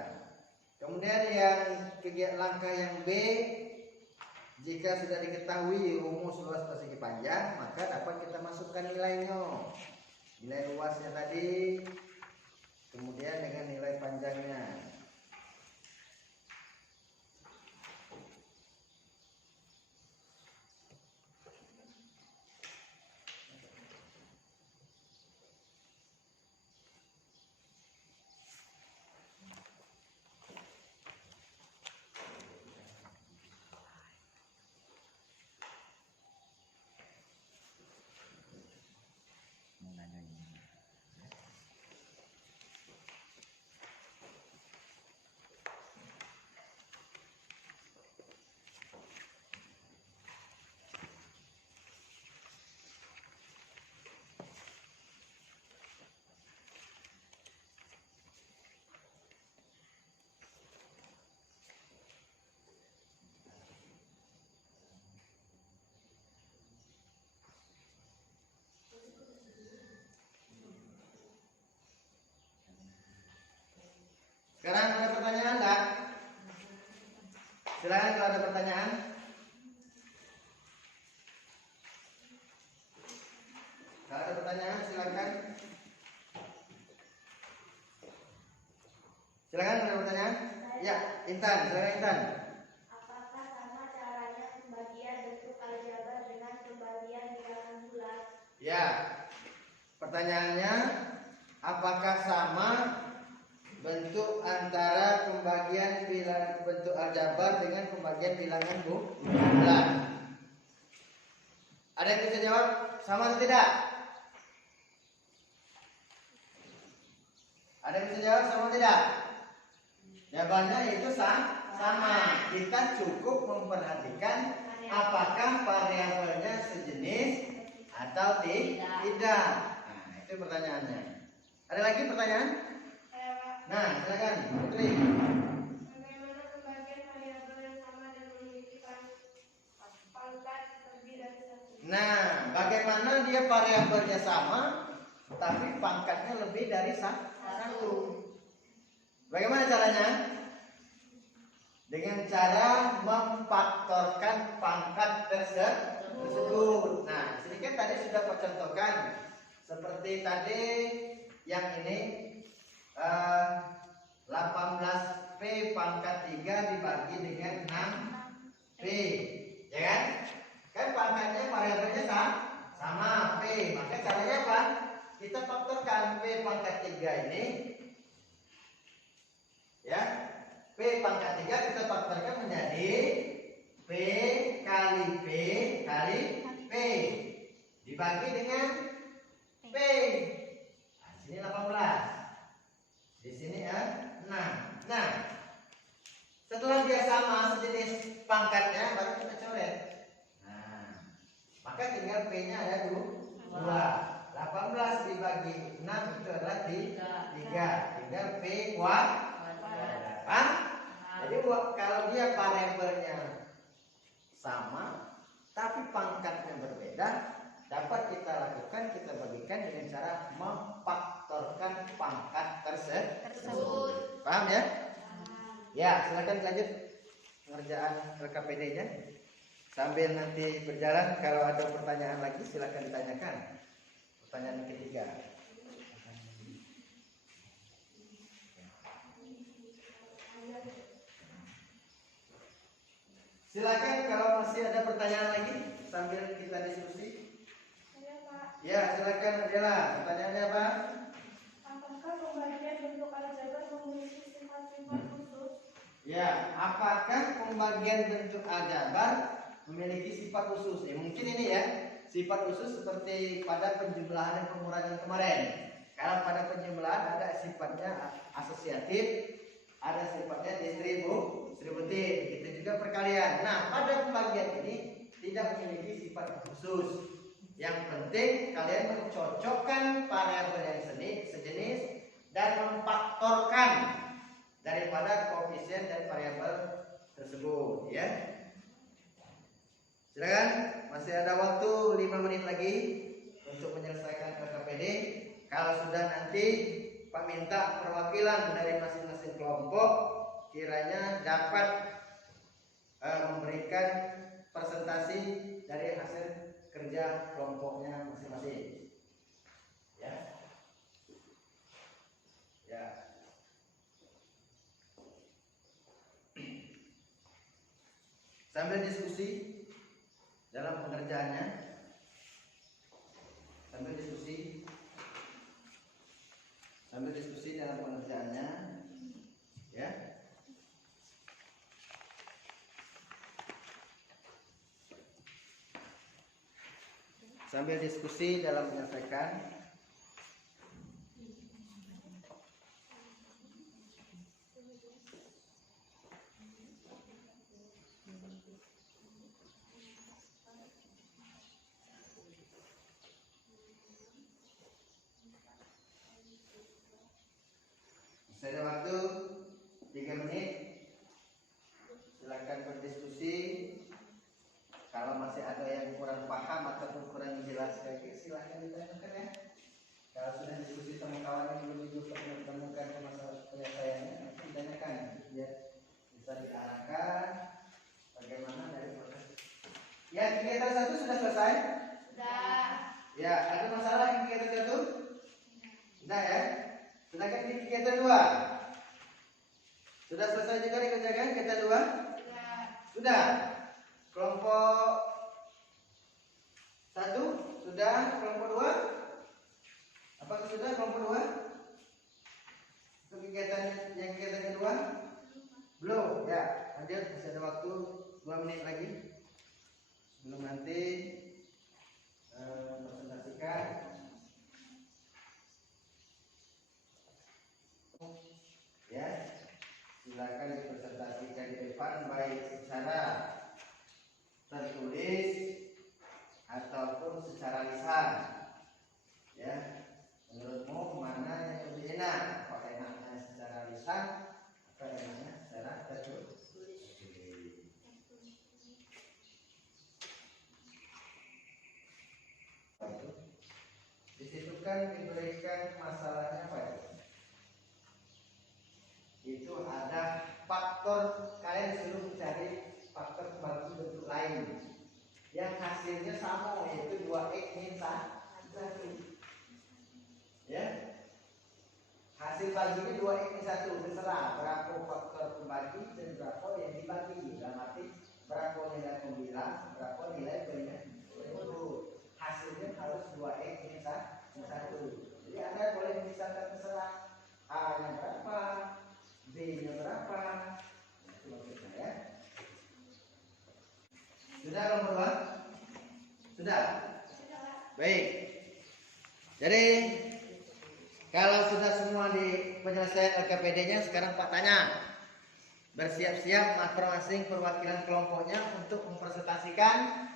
Kemudian langkah yang B, jika sudah diketahui rumus luas persegi panjang, maka dapat kita masukkan nilainya. Nilai luasnya tadi, kemudian dengan nilai panjangnya. Sekarang ada pertanyaan enggak? Silakan kalau ada pertanyaan. Kalau ada pertanyaan silakan. Silakan ada pertanyaan. Ya, Intan, silakan Intan. Apakah sama caranya pembagian bentuk aljabar dengan pembagian bilangan bulat? Ya. Pertanyaannya, apakah sama bentuk antara pembagian bentuk aljabar dengan pembagian bilangan bulat? Ada yang bisa jawab sama atau tidak? Ada yang bisa jawab sama atau tidak? Jawabannya itu sama. Kita cukup memperhatikan apakah variabelnya sejenis atau tidak. Nah, itu pertanyaannya. Ada lagi pertanyaan? Nah, silakan Putri. Bagaimana pembagian variabel yang sama dan memiliki pangkat lebih dari satu? Nah, bagaimana dia variabelnya sama tapi pangkatnya lebih dari satu? Bagaimana caranya? Dengan cara memfaktorkan pangkat tersebut. Nah, sedikit tadi sudah percontohkan. Seperti tadi yang ini 18P pangkat 3 dibagi dengan 6P. Ya kan? Kan pangkatnya variabelnya sama P. Maka caranya apa? Kita faktorkan P pangkat 3 ini. Ya. P pangkat 3 kita faktorkan menjadi P kali P kali P dibagi dengan P. Nah, sini 18. Di sini ya 6. Nah, setelah dia sama sejenis pangkatnya baru kita coret. Nah, maka tinggal P-nya ada 2. 18 dibagi 6 itu adalah 3. Tinggal P kuadrat. Jadi kalau dia variabelnya sama tapi pangkatnya berbeda, dapat kita lakukan, kita bagikan dengan cara memfaktorkan pangkat tersebut. Paham ya? Ya, silakan lanjut pengerjaan LKPD-nya. Sambil nanti berjalan, kalau ada pertanyaan lagi silakan ditanyakan. Pertanyaan ketiga. Silakan kalau masih ada pertanyaan lagi sambil kita diskusi. Ya, silakan Adela. Pertanyaannya apa? Apakah pembagian bentuk aljabar memiliki sifat-sifat khusus? Ya, apakah pembagian bentuk aljabar memiliki sifat khusus? Ya, mungkin ini ya, sifat khusus seperti pada penjumlahan dan pengurangan kemarin. Kalau pada penjumlahan ada sifatnya asosiatif, ada sifatnya distributif, begitu juga perkalian. Nah, pada pembagian ini tidak memiliki sifat khusus. Yang penting kalian mencocokkan variabel yang sejenis dan memfaktorkan daripada koefisien dan variabel tersebut, ya. Silakan, masih ada waktu 5 menit lagi untuk menyelesaikan LKPD. Kalau sudah nanti Pak minta perwakilan dari masing-masing kelompok kiranya dapat memberikan presentasi dari hasil kerja kelompoknya masing-masing. Ya. Ya. Sambil diskusi dalam pengerjaannya. Sambil diskusi dalam pengerjaannya, ya. Sambil diskusi dalam menyelesaikan. Masih ada waktu 3 menit. Silakan berdiskusi. Kalau masih ada yang kurang paham ataupun kurang jelas, silakan ditanyakan, ya. Kalau sudah diskusi sama kawan yang belum juga menemukan masalah penyelesaiannya, nanti ditanyakan, biar bisa diarahkan bagaimana dari proses. Ya, kegiatan 1 sudah selesai? Sudah. Ya, ada masalah yang kegiatan 1? Sudah, ya. Sedangkan di kegiatan 2 sudah selesai juga dikerjakan kegiatan 2? Sudah. Sudah. Kelompok 1 sudah, kelompok 2? Apakah sudah kelompok 2? Untuk kegiatan yang kegiatan kedua? Belum, ya. Lanjut, masih ada waktu 2 menit lagi. Sebelum nanti presentasikan. Ya, silakan dipresentasikan di depan baik secara tertulis ataupun secara lisan. Ya, menurutmu mana yang lebih enak? Apakah enaknya secara lisan atau enaknya secara tertulis? Di situ kan diberikan masalahnya apa ya? Itu ada faktor, kalian disuruh mencari faktor pembagi bentuk lain yang hasilnya sama, yaitu 2x min 1. Ya, hasil baginya 2x min 1, terserah berapa faktor pembagi dan berapa yang dibagi. Dalam arti berapa nilai pembilang, berapa nilai penyebut. Hasilnya harus 2x min 1. Jadi Anda boleh misalkan terserah A nya berapa, B-nya berapa. Itu maksudnya, ya. Sudah nomor 2? Sudah? Baik. Jadi kalau sudah semua di penyelesaian LKPD-nya, sekarang Pak tanya. Bersiap-siap masing-masing perwakilan kelompoknya untuk mempresentasikan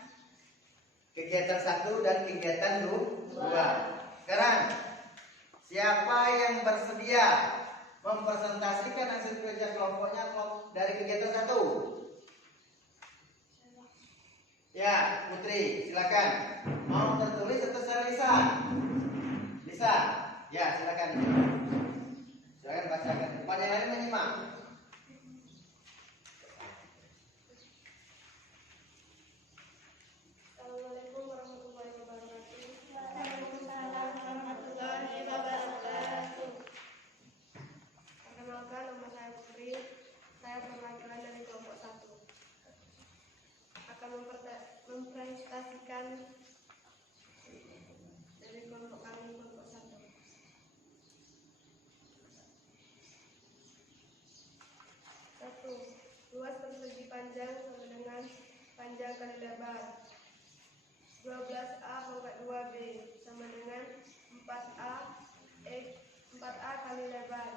kegiatan 1 dan kegiatan 2. Sekarang siapa yang bersedia mempresentasikan hasil kerja kelompoknya dari kegiatan 1? Ya, Putri, silakan. Mau tertulis atau secara lisan? Bisa. Ya, silakan. Silakan bacakan. Tempat yang lain menyimak. Assalamualaikum warahmatullahi wabarakatuh. Waalaikumsalam warahmatullahi wabarakatuh. Perkenalkan, nama saya Putri. Saya perwakilan dari kelompok 1. Akan mempresentasikan dari kelompok kami, kelompok 1. Luas persegi panjang sama dengan panjang kali lebar. 12A pangkat 2B sama dengan 4A 4A kali lebar.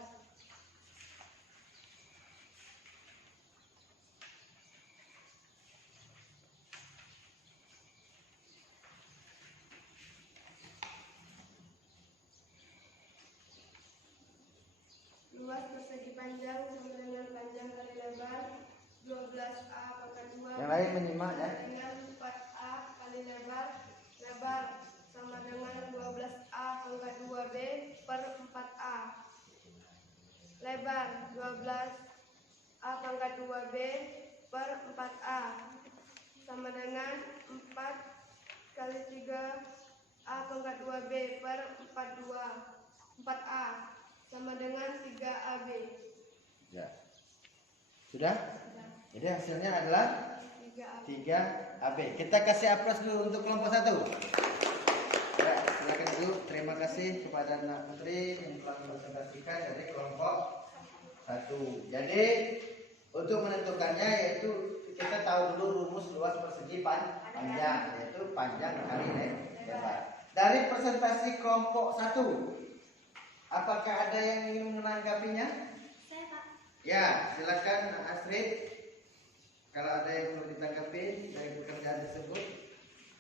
Luas persegi panjang sama dengan panjang kali lebar 12A pangkat 2 Yang lain menyimak ya. sama dengan 4A kali lebar. Lebar sama dengan 12A pangkat 2B per 4A. Lebar 12A pangkat 2B per 4A sama dengan 4 kali 3A pangkat 2B per 4A sama dengan 3AB. Ya. Sudah? Jadi hasilnya adalah 3AB. 3AB. Kita kasih aplaus dulu untuk kelompok 1. Ya, silakan dulu. Terima kasih kepada Nak Putri yang telah mempresentasikan dari kelompok 1. Jadi untuk menentukannya yaitu kita tahu dulu rumus luas persegi panjang, yaitu panjang kali lebar. Dari presentasi kelompok 1, apakah ada yang ingin menanggapinya? Saya, Pak. Ya, silakan Astrid. Kalau ada yang perlu ditanggapi dari pekerjaan tersebut.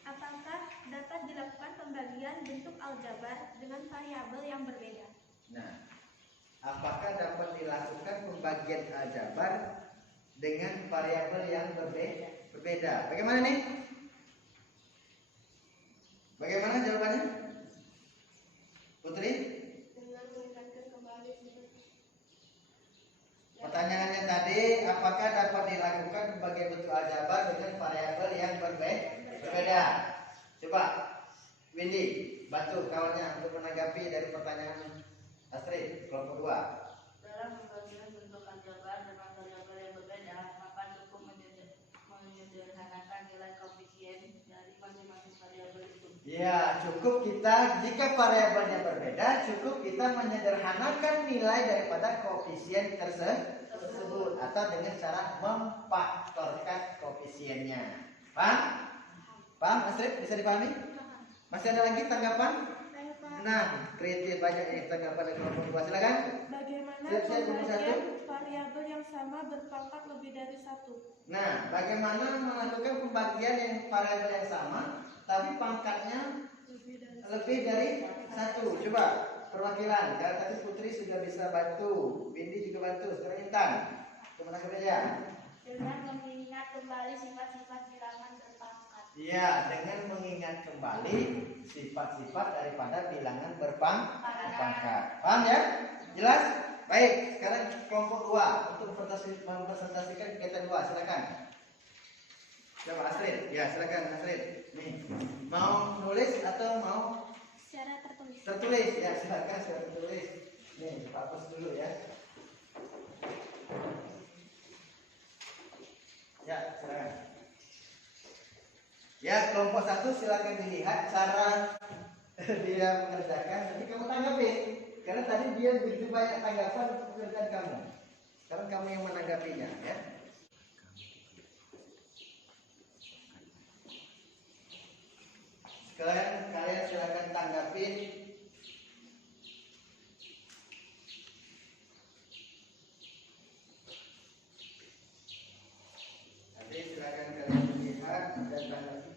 Apakah dapat dilakukan pembagian bentuk aljabar dengan variabel yang berbeda? Nah, apakah dapat dilakukan pembagian aljabar dengan variabel yang berbeda? Bagaimana nih? Bagaimana jawabannya? Putri? Dengan meningkatkan kembali seperti Pertanyaannya tadi, apakah dapat dilakukan pembagian bentuk aljabar dengan variabel yang berbeda? Coba, Windy, bantu kawannya untuk menanggapi dari pertanyaan Astrid, kelompok 2. Dalam pembagian bentuk aljabar dengan variabel yang berbeda, maka cukup menyederhanakan nilai koefisien dari masing-masing variabel itu. Ya, cukup kita, jika variabelnya berbeda, cukup kita menyederhanakan nilai daripada koefisien tersebut atau dengan cara memfaktorkan koefisiennya. Paham? Paham, Astrid? Bisa dipahami? Masih ada lagi tanggapan? Saya, Pak. Nah, kreatif banyak nih tanggapan dari kelompok 2. Silakan. Bagaimana Siap-siap, nomor pembagian 1. variabel yang sama berpangkat lebih dari 1? Nah, bagaimana melakukan pembagian yang variabel yang sama, tapi pangkatnya lebih dari 1? Coba perwakilan. Kalau tadi Putri sudah bisa bantu, Windy juga bantu. Sekarang Intan, kemana kerja? Dengan mengingat kembali sifat-sifat bilangan berpangkat. Iya, dengan mengingat kembali sifat-sifat daripada bilangan berpangkat. Paham ya? Jelas? Baik, sekarang kelompok 2 untuk mempresentasikan kegiatan 2. Silakan. Coba Astrid. Ya, silakan Astrid. Nih, mau nulis atau mau Secara tertulis. tertulis? Ya, silakan secara tertulis. Nih, hapus dulu ya. Ya, silakan. Ya, kelompok 1 silakan dilihat cara dia mengerjakan. Nanti kamu tanggapi. Karena tadi dia begitu banyak tanggapan pekerjaan kamu. Sekarang kamu yang menanggapinya, ya. Sekarang kalian silakan tanggapi. Nanti silakan kalian lihat dan tanggapi.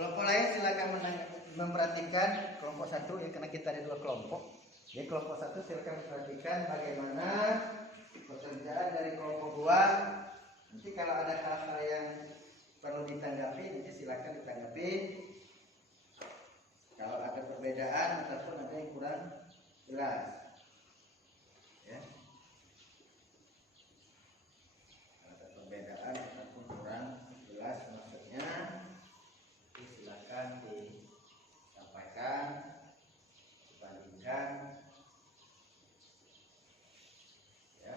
Kelompok lain silakan memperhatikan kelompok 1 ya, karena kita ada 2 kelompok. Jadi kelompok 1 silakan memperhatikan bagaimana pekerjaan dari kelompok 2. Nanti kalau ada hal-hal yang perlu ditanggapi, nanti silakan ditanggapi. Kalau ada perbedaan ataupun ada yang kurang jelas, ya. Ada perbedaan ataupun kurang jelas maksudnya, silakan disampaikan, dibandingkan, ya.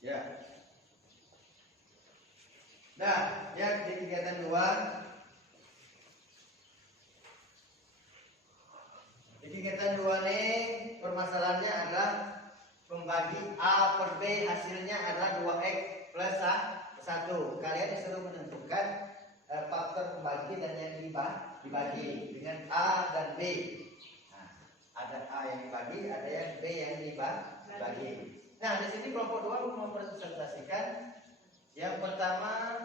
Ya. Nah, yang di kegiatan 2. Di kegiatan 2 nih permasalahannya adalah pembagi A per B, hasilnya adalah 2X plus 1. Kalian disuruh menentukan faktor pembagi dan yang dibagi dengan A dan B. Nah, ada A yang dibagi, ada yang B yang dibagi. Nah, di sini kelompok 2 mempresentasikan yang pertama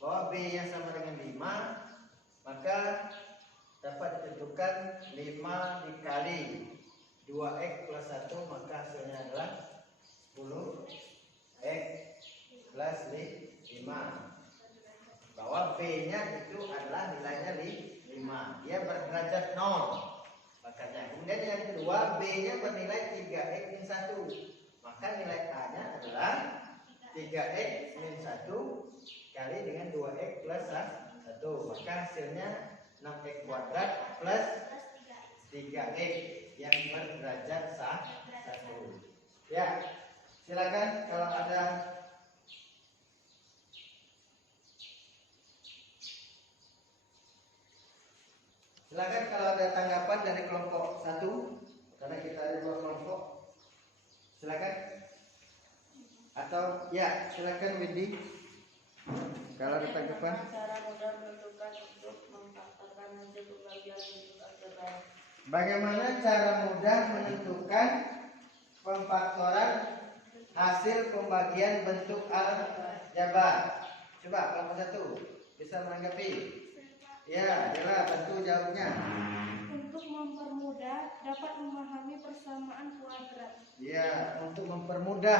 bahwa B yang sama dengan 5, maka dapat ditentukan 5 dikali 2X plus 1, maka hasilnya adalah 10X plus 5. Bahwa B-nya itu adalah nilainya 5. Dia berderajat 0. Makanya kemudian yang kedua, B-nya bernilai 3X min 1. Maka nilai A-nya adalah 3X min 1 kali dengan 2X plus 1. Maka hasilnya 6X kuadrat plus 3X yang berderajat 1. Ya, silakan kalau ada. Silakan kalau ada tanggapan dari kelompok 1, karena kita ada 2 kelompok. Silakan. Atau ya, silakan Windy. Kalau ada tanggapan. Cara mudah menentukan untuk memfaktorkan hasil pembagian bentuk aljabar. Bagaimana cara mudah menentukan pemfaktoran hasil pembagian bentuk aljabar? Coba kelompok 1 bisa menanggapi. Ya, jelas, bantu jawabnya. Untuk mempermudah dapat memahami persamaan kuadrat. Ya, untuk mempermudah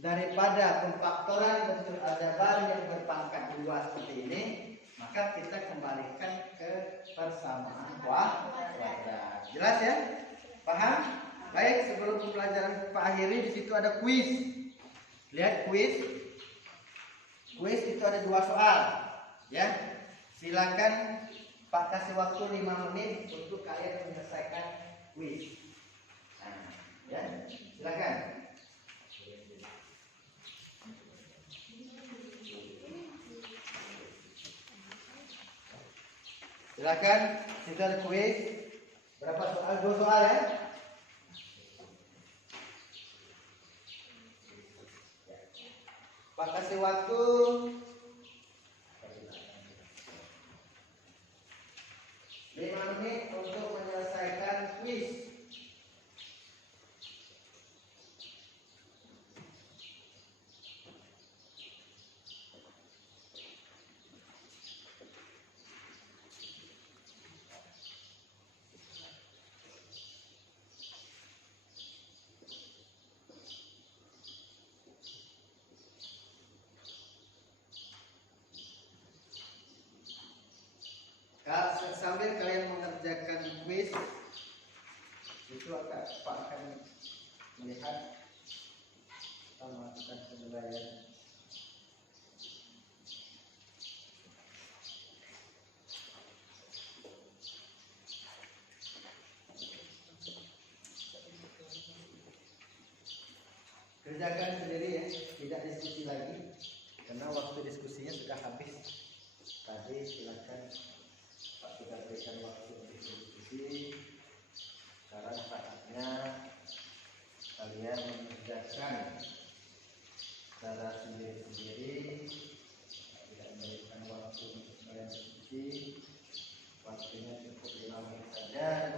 daripada pemfaktoran bentuk aljabar yang berpangkat 2 seperti ini, maka kita kembalikan ke persamaan kuadrat. Jelas ya? Paham? Baik, sebelum pelajaran Pak akhiri, di situ ada kuis. Lihat kuis. Kuis itu ada 2 soal. Ya. Silakan Pak kasih waktu 5 menit untuk kalian menyelesaikan kuis. Nah, ya, silakan. Silakan, situ ada kuis. Berapa soal? 2 soal ya. Pak kasih waktu 5 menit untuk menyelesaikan kuis. Sambil kalian mengerjakan kuis, itu Pak akan melihat atau melakukan penilaian. Kerjakan sendiri ya, tidak diskusi lagi, karena waktu diskusinya sudah habis. Tadi silakan Pak sudah berikan waktu untuk diskusi. Sekarang saatnya kalian mengerjakan secara sendiri-sendiri, tidak memberikan waktu untuk kalian diskusi. Waktunya cukup 5 menit saja.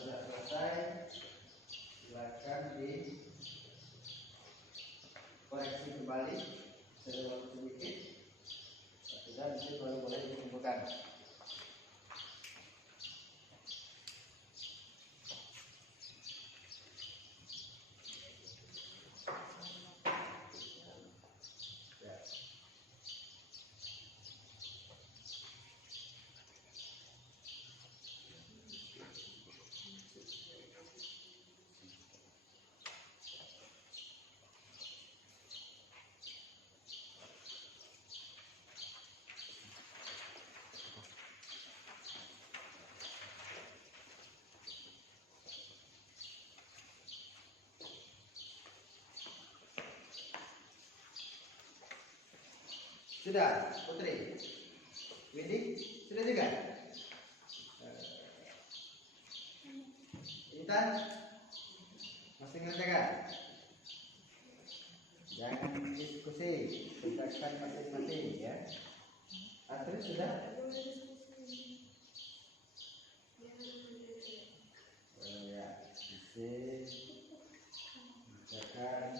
sudah selesai, silakan dikoreksi kembali sedikit. Sudah, nanti baru boleh dikumpulkan. Sudah, Putri. Windy, sudah juga? Intan, masih ngerjakan? Jangan diskusi, kerjakan masing-masing ya. Astrid sudah? Oh ya, isi, kerjakan.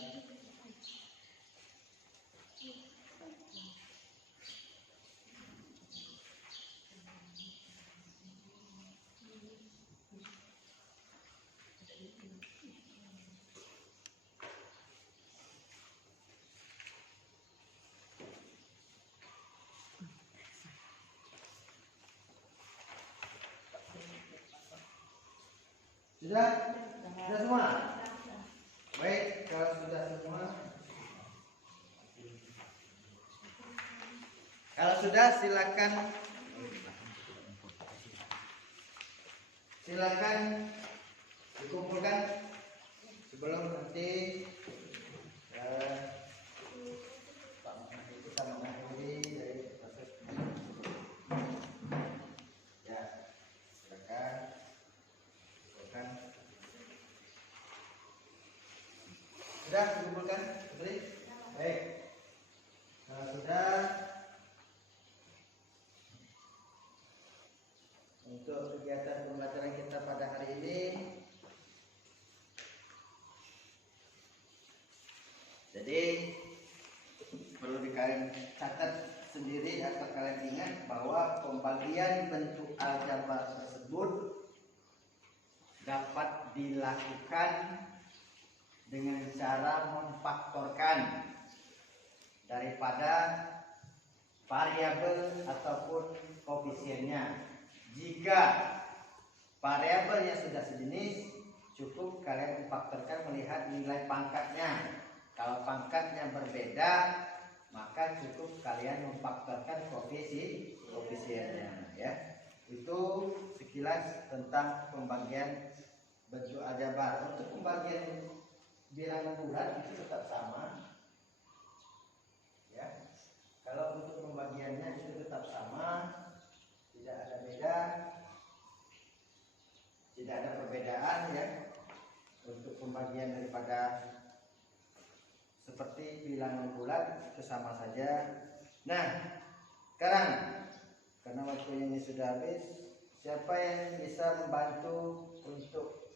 Sudah? Sudah semua? Baik, kalau sudah semua. Kalau sudah silakan dikumpulkan sebelum nanti Pak Menteri kita mengakhiri dari proses ya, silakan. Sudah dikumpulkan, Putri? Baik. Kalau sudah, untuk kegiatan pembelajaran kita pada hari ini, jadi perlu kalian catat sendiri atau kalian ingat bahwa pembagian bentuk aljabar tersebut dapat dilakukan dengan cara memfaktorkan daripada variabel ataupun koefisiennya. Jika variabelnya sudah sejenis, cukup kalian memfaktorkan melihat nilai pangkatnya. Kalau pangkatnya berbeda, maka cukup kalian memfaktorkan koefisiennya ya. Itu sekilas tentang pembagian bentuk aljabar. Untuk pembagian bilangan bulat itu tetap sama ya. Kalau untuk pembagiannya itu tetap sama, tidak ada beda, tidak ada perbedaan ya. Untuk pembagian daripada seperti bilangan bulat itu sama saja. Nah, sekarang karena waktu ini sudah habis, siapa yang bisa membantu untuk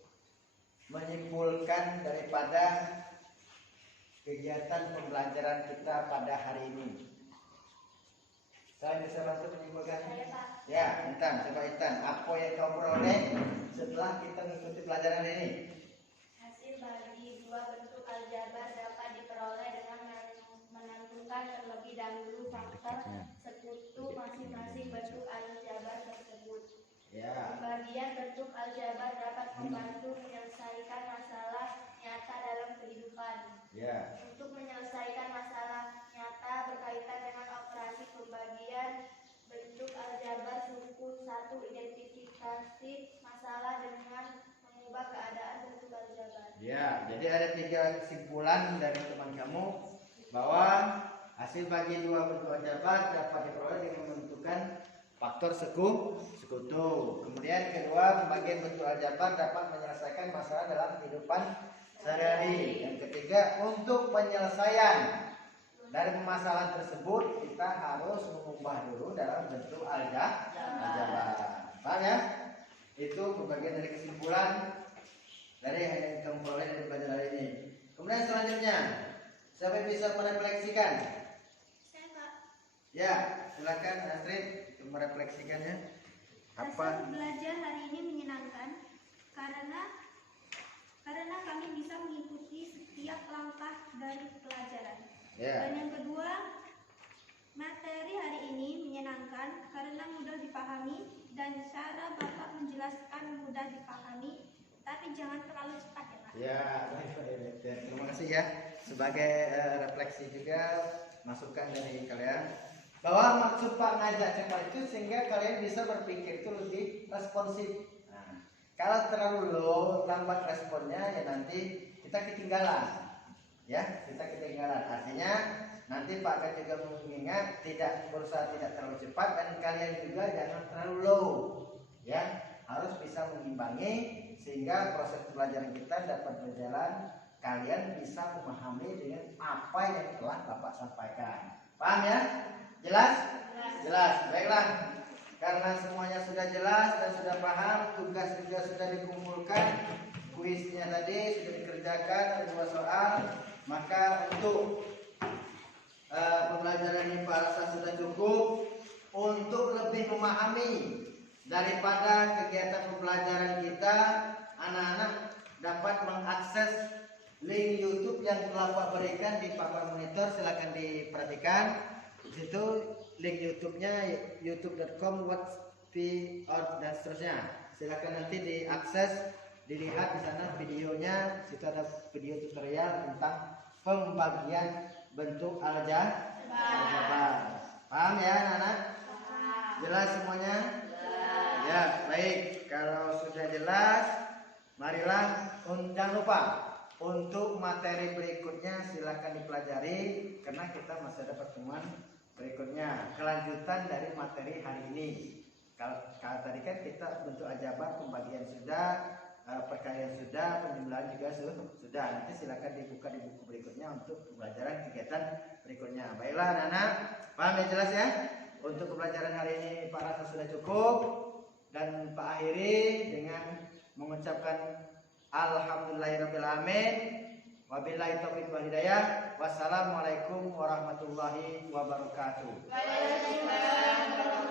menyimpulkan daripada kegiatan pembelajaran kita pada hari ini? Saya bisa bantu menyimpulkan? Saya, Pak. Ya, Intan, coba Intan, apa yang kau peroleh setelah kita mengikuti pelajaran ini? Hasil bagi dua bentuk aljabar dapat diperoleh dengan menentukan terlebih dahulu faktor sekutu masing-masing bentuk aljabar tersebut. Ya. Pembagian bentuk aljabar dapat membantu menyelesaikan masalah nyata dalam kehidupan. Ya. Untuk menyelesaikan masalah nyata berkaitan dengan operasi pembagian bentuk aljabar suku 1, identifikasi masalah dengan mengubah keadaan bentuk aljabar. Ya, jadi ada 3 kesimpulan dari teman kamu bahwa hasil bagi dua bentuk aljabar dapat diperoleh dengan menentukan faktor sekutu. Kemudian kedua, pembagian bentuk aljabar dapat menyelesaikan masalah dalam kehidupan sehari-hari. Yang ketiga, untuk penyelesaian dari permasalahan tersebut kita harus mengubah dulu dalam bentuk aljabar. Paham ya? Itu bagian dari kesimpulan dari yang kamu peroleh dari pelajaran hari ini. Kemudian selanjutnya, siapa yang bisa merefleksikan? Saya, Pak. Ya, silakan Astrid merefleksikannya. Apa? Hasil belajar hari ini menyenangkan karena kami bisa mengikuti setiap langkah dari pelajaran. Ya. Dan yang kedua, materi hari ini menyenangkan karena mudah dipahami dan cara Bapak menjelaskan mudah dipahami, tapi jangan terlalu cepat ya Pak. Ya, baik. Terima kasih ya. Sebagai refleksi juga masukan dari kalian bahwa maksud Pak ngajak cepat itu sehingga kalian bisa berpikir itu lebih responsif. Nah, kalau terlalu low, lambat responnya ya nanti kita ketinggalan. Ya, kita ketinggalan. Artinya nanti Pak akan juga mengingat berusaha tidak terlalu cepat dan kalian juga jangan terlalu low. Ya, harus bisa mengimbangi sehingga proses pelajaran kita dapat berjalan. Kalian bisa memahami dengan apa yang telah Bapak sampaikan. Paham ya? Jelas? Jelas. Baiklah. Karena semuanya sudah jelas dan sudah paham, tugas juga sudah dikumpulkan, kuisnya tadi sudah dikerjakan, ada 2 soal, maka untuk pembelajaran ini Pak rasa sudah cukup untuk lebih memahami daripada kegiatan pembelajaran kita. Anak-anak dapat mengakses link YouTube yang telah Pak berikan di papan monitor, silakan diperhatikan. Di situ link YouTube-nya youtube.com/whatsport dan seterusnya. Silakan nanti diakses, dilihat di sana videonya. Situ ada video tutorial tentang pembagian bentuk aljabar. Paham ya anak-anak? Jelas semuanya? Ya, baik. Kalau sudah jelas, marilah jangan lupa untuk materi berikutnya silakan dipelajari karena kita masih ada pertemuan berikutnya, kelanjutan dari materi hari ini. Kalau tadi kan kita bentuk aljabar pembagian sudah, perkalian sudah, penjumlahan juga sudah. Nanti silakan dibuka di buku berikutnya untuk pembelajaran kegiatan berikutnya. Baiklah anak-anak, paham ya, jelas ya? Untuk pembelajaran hari ini Pak rasa sudah cukup dan Pak akhiri dengan mengucapkan alhamdulillahirabbil-alamin. Wabillahi taufiq wal hidayah. Wassalamualaikum warahmatullahi wabarakatuh. Waalaikumsalam.